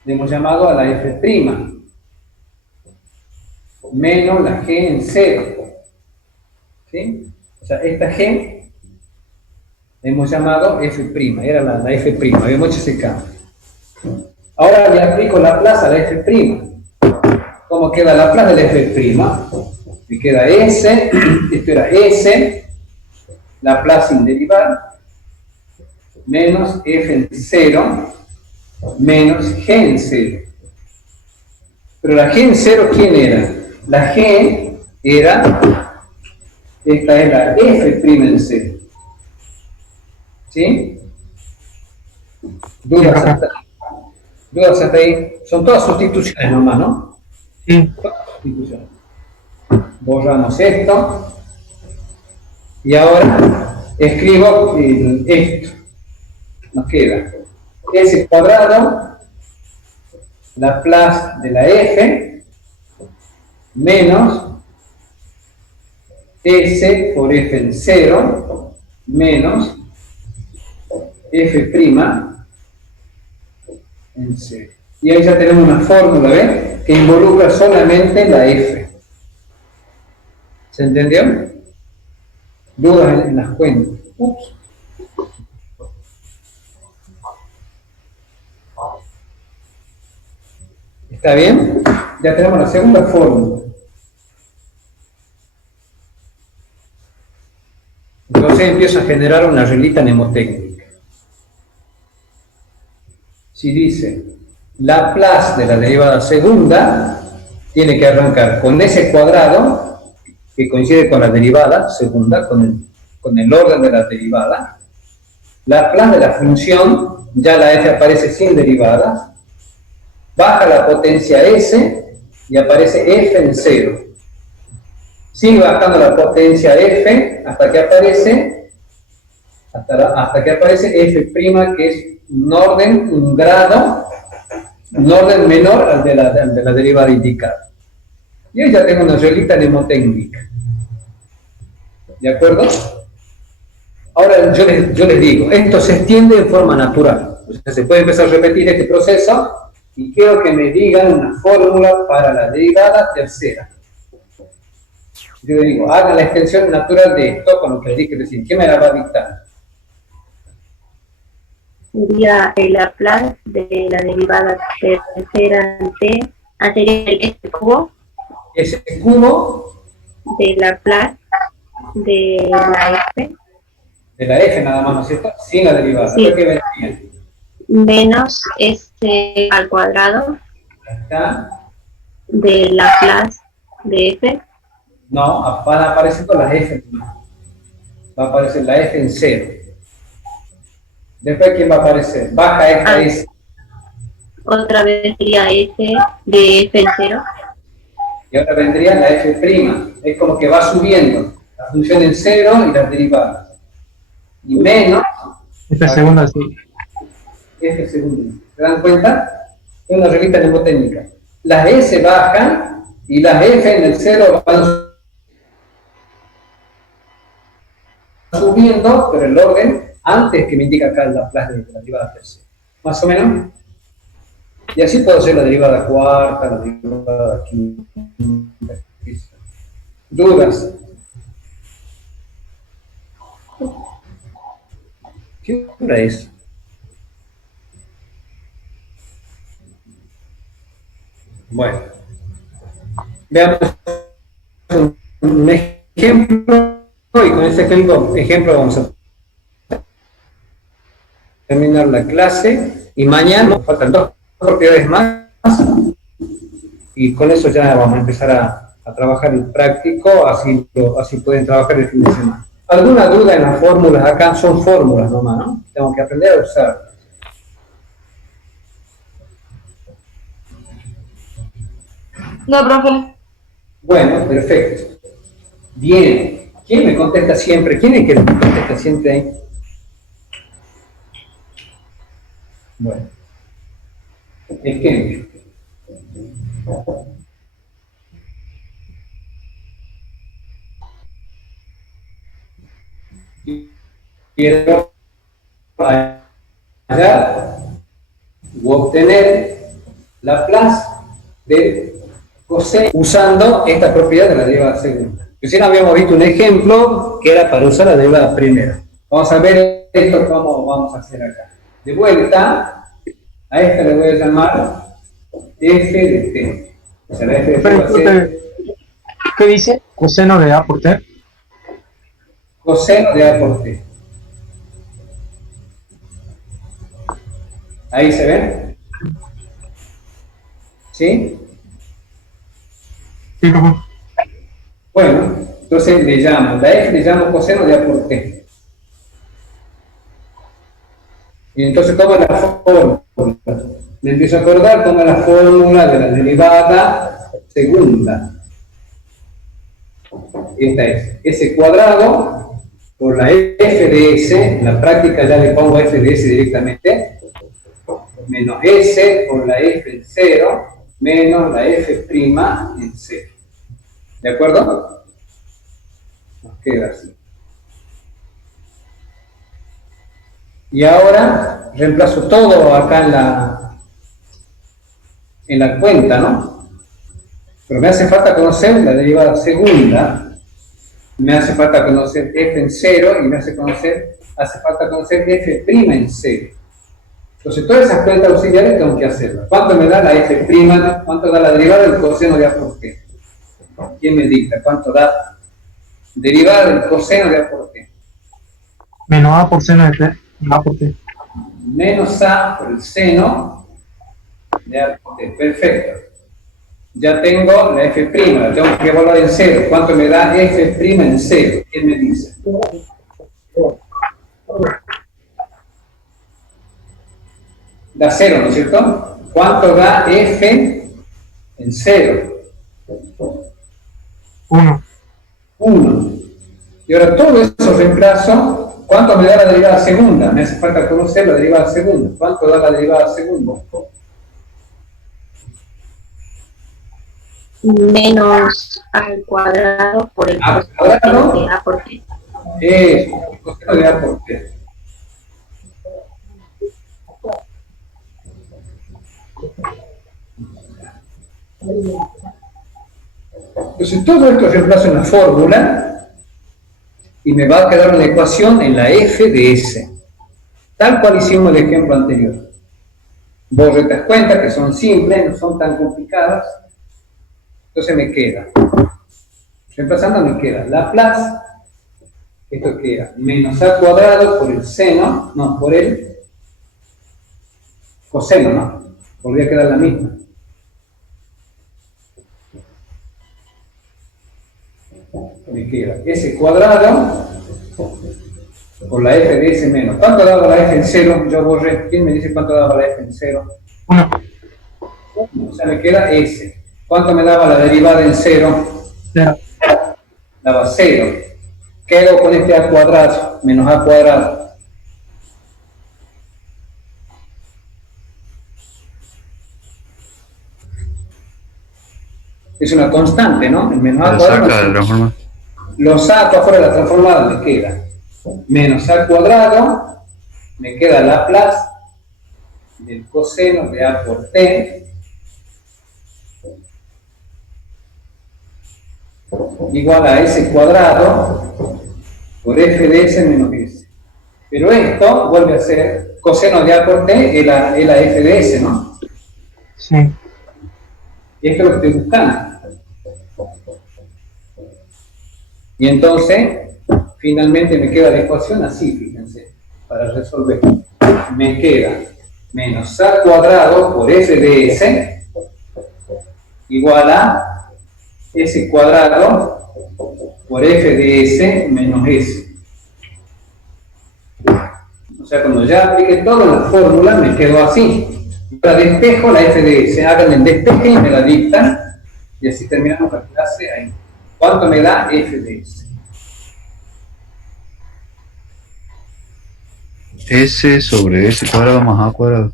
le hemos llamado a la F' menos la G en 0. ¿Sí? O sea, esta G le hemos llamado F', era la F', habíamos hecho ese cambio. Ahora le aplico Laplace a la F'. ¿Cómo queda Laplace de la F'? Me queda S, esto era S, Laplace sin derivar, menos F en 0, menos G en 0. Pero la G en 0, ¿quién era? La G era, esta es la F' en 0. ¿Sí? ¿Dudas hasta ahí? Son todas sustituciones nomás, ¿no? Sí. Todas sustituciones. Borramos esto. Y ahora escribo esto. Nos queda S cuadrado, Laplace de la F, menos S por F en 0 menos F' en 0. Y ahí ya tenemos una fórmula, ¿ves? Que involucra solamente la F. ¿Se entendió? Dudas en las cuentas. Ups. ¿Está bien? Ya tenemos la segunda fórmula. Entonces empiezo a generar una reglita mnemotécnica. Si dice Laplace de la derivada segunda, tiene que arrancar con ese cuadrado, que coincide con la derivada segunda, con el orden de la derivada. Laplace de la función, ya la f aparece sin derivada, baja la potencia s y aparece f en 0. Sigue bajando la potencia f hasta que aparece f', que es un orden, un grado, un orden menor al de la derivada indicada. Y ahí ya tengo una reglita mnemotécnica. ¿De acuerdo? Ahora yo les digo, esto se extiende en forma natural. O sea, se puede empezar a repetir este proceso y quiero que me digan una fórmula para la derivada tercera. Yo les digo, hagan la extensión natural de esto con lo que les dije recién. ¿Qué me la va a dictar? Sería el Laplace de la derivada tercera t, sería el S cubo. S cubo De Laplace de la F. De la F nada más, ¿no es cierto? Sin la derivada. Sí. ¿Qué vendría? Menos S al cuadrado. Acá. De Laplace de F. No, van apareciendo las F. Va a aparecer la F en 0. Después, ¿quién va a aparecer? Baja esta S. Otra vez sería S de F en 0. Y ahora vendría la F'. Es como que va subiendo la función en 0 y las derivadas. Y menos Esta segunda sí. F segunda. ¿Se dan cuenta? Es una reglita mnemotécnica. Las S bajan y las F en el 0 van subiendo, pero el orden antes que me indica acá el Laplace de la derivada tercera. ¿Más o menos? Y así puedo hacer la derivada cuarta, la derivada quinta. ¿Dudas? ¿Qué hora es? Bueno, veamos un ejemplo y con este ejemplo vamos a terminar la clase y mañana nos faltan 2 propiedades más y con eso ya vamos a empezar a trabajar el práctico, así pueden trabajar el fin de semana. ¿Alguna duda en las fórmulas? Acá son fórmulas nomás, ¿no? Tengo que aprender a usarlas. No, profe. Bueno, perfecto. Bien. ¿Quién me contesta siempre? ¿Quién es que me contesta siempre ahí? Bueno. Es que quiero hallar o obtener Laplace de coseno usando esta propiedad de la derivada segunda. Recién habíamos visto un ejemplo que era para usar la derivada primera. Vamos a ver esto cómo vamos a hacer acá. De vuelta, a esta le voy a llamar f de t. O sea, la f de t va a ser ¿Qué dice? Coseno de A por T. coseno de a por t. Ahí se ven. ¿Sí? Sí, profe. Bueno, entonces le llamo, la f le llamo coseno de a por t. Y entonces toma la fórmula. Me empiezo a acordar, toma la fórmula de la derivada segunda. Esta es s cuadrado por la f de s, en la práctica ya le pongo f de s directamente, menos s por la f en 0, menos la f' en 0. ¿De acuerdo? Nos queda así. Y ahora reemplazo todo acá en la cuenta, ¿no? Pero me hace falta conocer la derivada segunda, me hace falta conocer f en 0 y me hace falta conocer f' en 0. Entonces todas esas cuentas auxiliares tengo que hacerlas. ¿Cuánto me da la f'? ¿Cuánto da la derivada del coseno de A por T? ¿Quién me dicta? ¿Cuánto da derivada del coseno de A por T? Menos A por seno de T. A por T. Menos A por el seno de A por T. Perfecto. Ya tengo la f', la tengo que evaluar en 0. ¿Cuánto me da f' en 0? ¿Quién me dice? Da 0, ¿no es cierto? ¿Cuánto da f en 0? 1. 1. Y ahora todo eso reemplazo. ¿Cuánto me da la derivada segunda? Me hace falta conocer la derivada segunda. ¿Cuánto da la derivada segunda? Menos al cuadrado por el ¿A coseno cuadrado? de A por T. El coseno de A por T. Entonces todo esto reemplazo en la fórmula y me va a quedar una ecuación en la f de S, tal cual hicimos el ejemplo anterior. Vos te das cuenta que son simples, no son tan complicadas. Entonces me queda, reemplazando me queda Laplace, esto queda menos A cuadrado por el seno, no, por el coseno, ¿no? Podría quedar la misma. Me queda S cuadrado por la f de S menos. ¿Cuánto daba la f en 0? Yo borré. ¿Quién me dice cuánto daba la f en 0? 1. O sea, me queda S. ¿Cuánto me daba la derivada en 0? 0. Daba 0. ¿Qué hago con este A cuadrado? Menos A cuadrado. Es una constante, ¿no? El menos A Lo cuadrado. saca de la transforma. Lo saco afuera de la transformada, me queda menos A cuadrado, me queda Laplace del coseno de A por T igual a S cuadrado por f de S menos S. Pero esto vuelve a ser coseno de A por T es la f de S, ¿no? Sí. Y esto es lo que estoy buscando. Y entonces, finalmente me queda la ecuación así, fíjense, para resolver. Me queda menos A cuadrado por f de S igual a S cuadrado por f de S menos S. O sea, cuando ya aplique toda la fórmula, me quedo así. Ahora despejo la f de S, hagan el despeje y me la dictan, y así terminamos la clase ahí. ¿Cuánto me da f de S? S sobre S cuadrado más A cuadrado.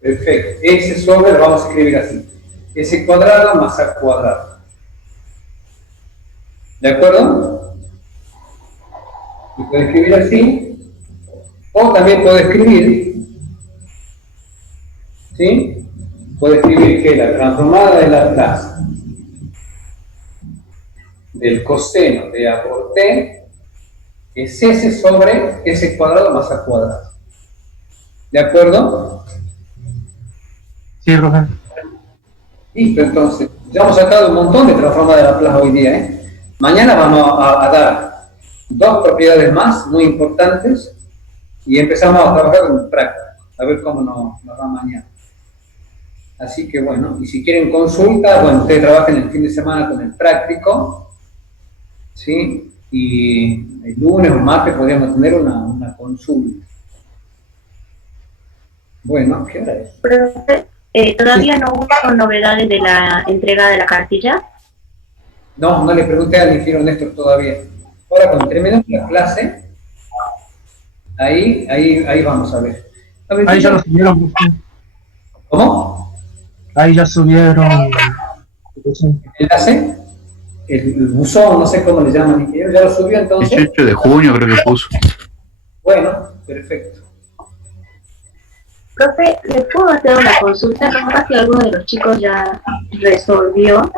Perfecto. S sobre, lo vamos a escribir así. S cuadrado más A cuadrado. ¿De acuerdo? Se puede escribir así. O también puedo escribir, ¿sí? Puedo escribir que la transformada de Laplace del coseno de A por T es S sobre S cuadrado más A cuadrado. ¿De acuerdo? Sí, profe. Listo, entonces. Ya hemos sacado un montón de transformadas de Laplace hoy día, ¿eh? Mañana vamos a dar dos propiedades más muy importantes y empezamos a trabajar con práctica, a ver cómo nos va mañana. Así que bueno, y si quieren consulta, bueno, ustedes trabajen el fin de semana con el práctico, ¿sí? Y el lunes o martes podríamos tener una consulta. Bueno, ¿qué hora es? Profe, ¿todavía no hubo novedades de la entrega de la cartilla? No, no le pregunté al ingeniero Néstor todavía. Ahora, cuando terminemos la clase, ahí vamos a ver. Ahí ya lo subieron, profe. ¿Cómo? Ahí ya subieron. ¿Enlace? el buzón, no sé cómo le llaman, ingeniero, ¿ya lo subió entonces? 18 de junio creo que puso. Bueno, perfecto. Profe, ¿le puedo hacer una consulta? Capaz que alguno de los chicos ya resolvió,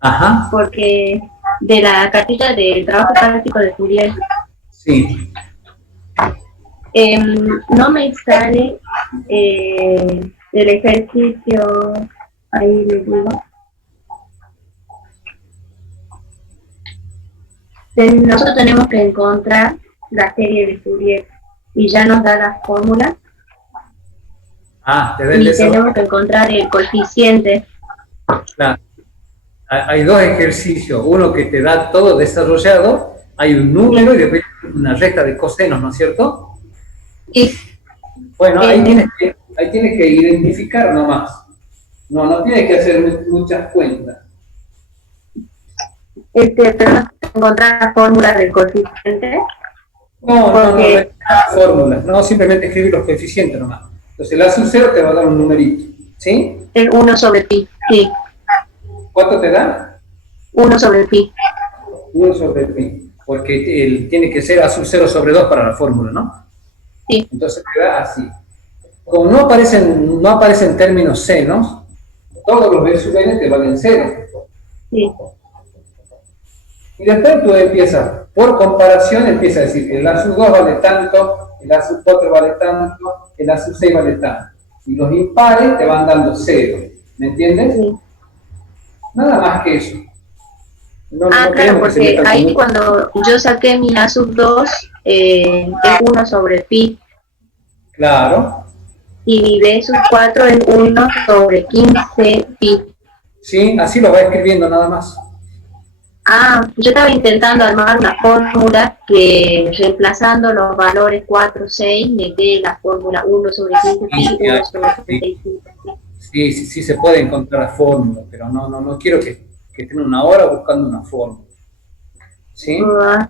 Ajá, porque de la cartita de trabajo práctico de Fourier, sí. no me sale el ejercicio, ahí le digo. Nosotros tenemos que encontrar la serie de Fourier y ya nos da la fórmula Ah, te da el y desarrollo. tenemos que encontrar el coeficiente. Claro. Hay dos ejercicios, uno que te da todo desarrollado, hay un número y después una recta de cosenos, ¿no es cierto? Y Bueno, ahí tienes que identificar nomás. No tienes que hacer muchas cuentas. tenemos que encontrar la fórmula del coeficiente. No Porque- fórmulas, no, simplemente escribir los coeficientes nomás. Entonces el A sub 0 te va a dar un numerito, ¿sí? El 1 sobre pi, sí, ¿Cuánto te da? 1 sobre pi. 1 sobre pi, porque tiene que ser A sub 0 sobre 2 para la fórmula, ¿no? Sí. Entonces te da así. Como no aparecen términos senos, todos los B sub n te valen 0. Sí. Y después tú empiezas, por comparación, empiezas a decir, el A sub 2 vale tanto, el A sub 4 vale tanto, el A sub 6 vale tanto. Y los impares te van dando 0. ¿Me entiendes? Sí. Nada más que eso. No Claro, queremos que se porque metan ahí con- cuando yo saqué mi A sub 2, es 1 sobre pi, Claro. y mi B sub 4 es 1 sobre 15 pi. Sí, así lo va escribiendo nada más. Ah, yo estaba intentando armar una fórmula que reemplazando los valores 4, 6, me dé la fórmula 1 sobre 15 pi, Sí, 1 sobre 35 pi. Sí se puede encontrar la fórmula, pero no quiero que estén una hora buscando una fórmula. ¿Sí?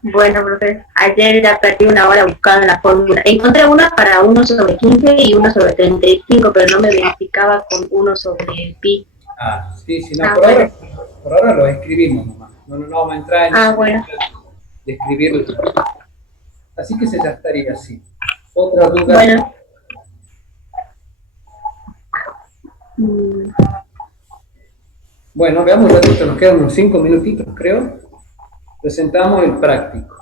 Bueno, profe, ayer ya perdí una hora buscando la fórmula. Encontré una para 1 sobre 15 y 1 sobre 35, pero no me verificaba con 1 sobre pi. Ah, sí, no, Ah, por ahora lo escribimos nomás. No vamos a entrar en Bueno. de escribirlo. Así que ya estaría así. Otra duda. Bueno. Bueno, veamos un ratito, nos quedan unos 5 minutitos, creo. Presentamos el práctico.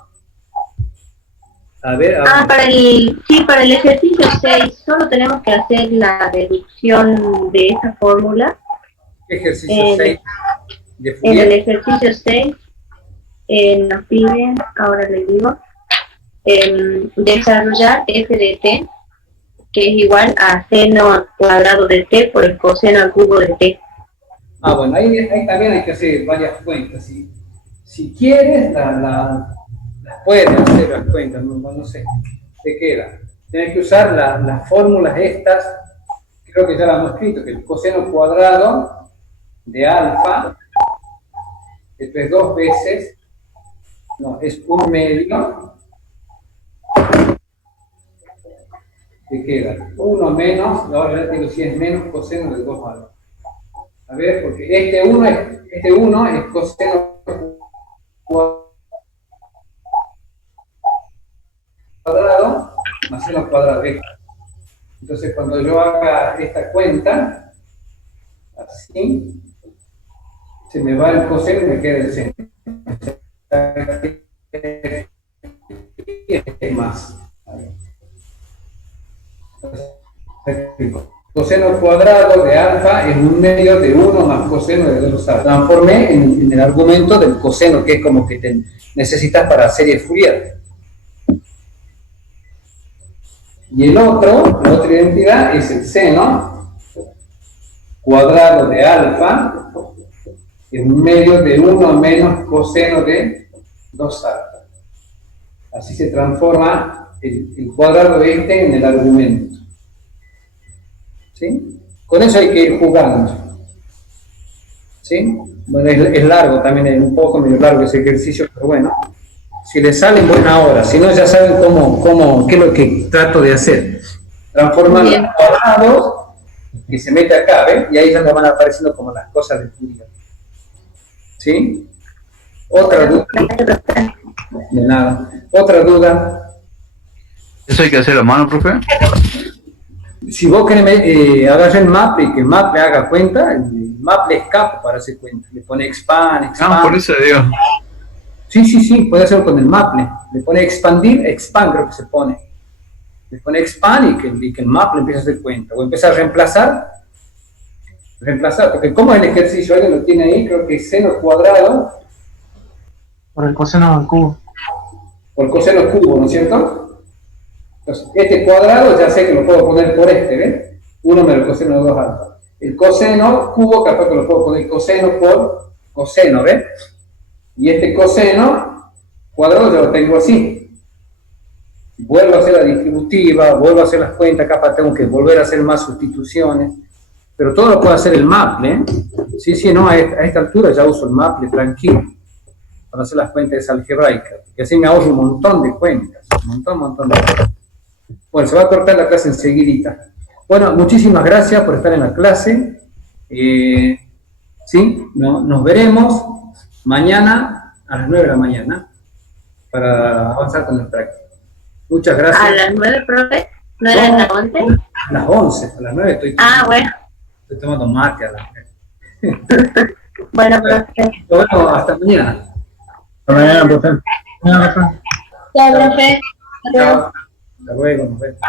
A ver. Para el ejercicio 6, solo tenemos que hacer la deducción de esta fórmula. Ejercicio 6 de En Fourier. el ejercicio 6 nos piden, ahora les digo, desarrollar f de t, que es igual a seno al cuadrado de t por el coseno al cubo de t. Bueno, ahí también hay que hacer varias cuentas. Si quieres, las puedes hacer las cuentas, no sé, te queda. Tienes que usar las fórmulas estas, creo que ya las hemos escrito, que el coseno cuadrado de alfa, esto es 2 veces, no, es 1/2, te queda 1 menos, ahora ya te digo si es menos coseno de 2 alfa. A ver, porque este 1 es coseno cuadrado más seno cuadrado. Entonces, cuando yo haga esta cuenta, así, se me va el coseno y me queda el seno. Es más. Coseno cuadrado de alfa es 1/2 de 1 más coseno de 2 alfa. Transformé en el argumento del coseno, que es como que te necesitas para serie Fourier. Y la otra identidad es el seno cuadrado de alfa, que es 1/2 de 1 menos coseno de 2 alfa. Así se transforma el cuadrado de este en el argumento. ¿Sí? Con eso hay que ir jugando. ¿Sí? Bueno, es largo también, es un poco medio largo ese ejercicio, pero bueno, si les sale en buena hora, si no ya saben qué es lo que trato de hacer. Transformar los cuadrados, que se mete acá, ¿ven? Y ahí ya nos van apareciendo como las cosas de Fourier. ¿Sí? Otra duda, Gracias, profe. de nada. Otra duda, ¿Eso hay que hacer a mano, profe? si vos querés agarrar el Maple y que el Maple haga cuenta, el Maple escapa para hacer cuenta. Le pone expand. Ah, por eso digo. Sí, puede hacerlo con el Maple. Le pone expandir, expand creo que se pone. Le pone expand y que el Maple empiece a hacer cuenta. O empezar a reemplazar, porque como el ejercicio, alguien lo tiene ahí, creo que es seno cuadrado Por el coseno del cubo. por coseno cubo, ¿no es cierto? Entonces, este cuadrado ya sé que lo puedo poner por este, ¿ven? 1 menos coseno de 2 alfa. El coseno cubo, capaz que lo puedo poner coseno por coseno, ¿ven? Y este coseno cuadrado ya lo tengo así. Vuelvo a hacer la distributiva, vuelvo a hacer las cuentas, capaz tengo que volver a hacer más sustituciones. Pero todo lo puede hacer el Maple, ¿eh? Sí, no, a esta altura ya uso el Maple tranquilo para hacer las cuentas algebraicas. Y así me ahorro un montón de cuentas, un montón de cuentas. Bueno, se va a cortar la clase enseguidita. Bueno, muchísimas gracias por estar en la clase. Sí, nos veremos mañana a las 9 de la mañana para avanzar con el práctico. Muchas gracias. ¿A las 9, profe? ¿No era a las 11? A las 11, a las 9 estoy Bueno. estoy tomando mate a las 9. Bueno, profe. Bueno, hasta mañana. Hasta mañana, profe. Chao, profe. Chao. Hasta luego, nos vemos.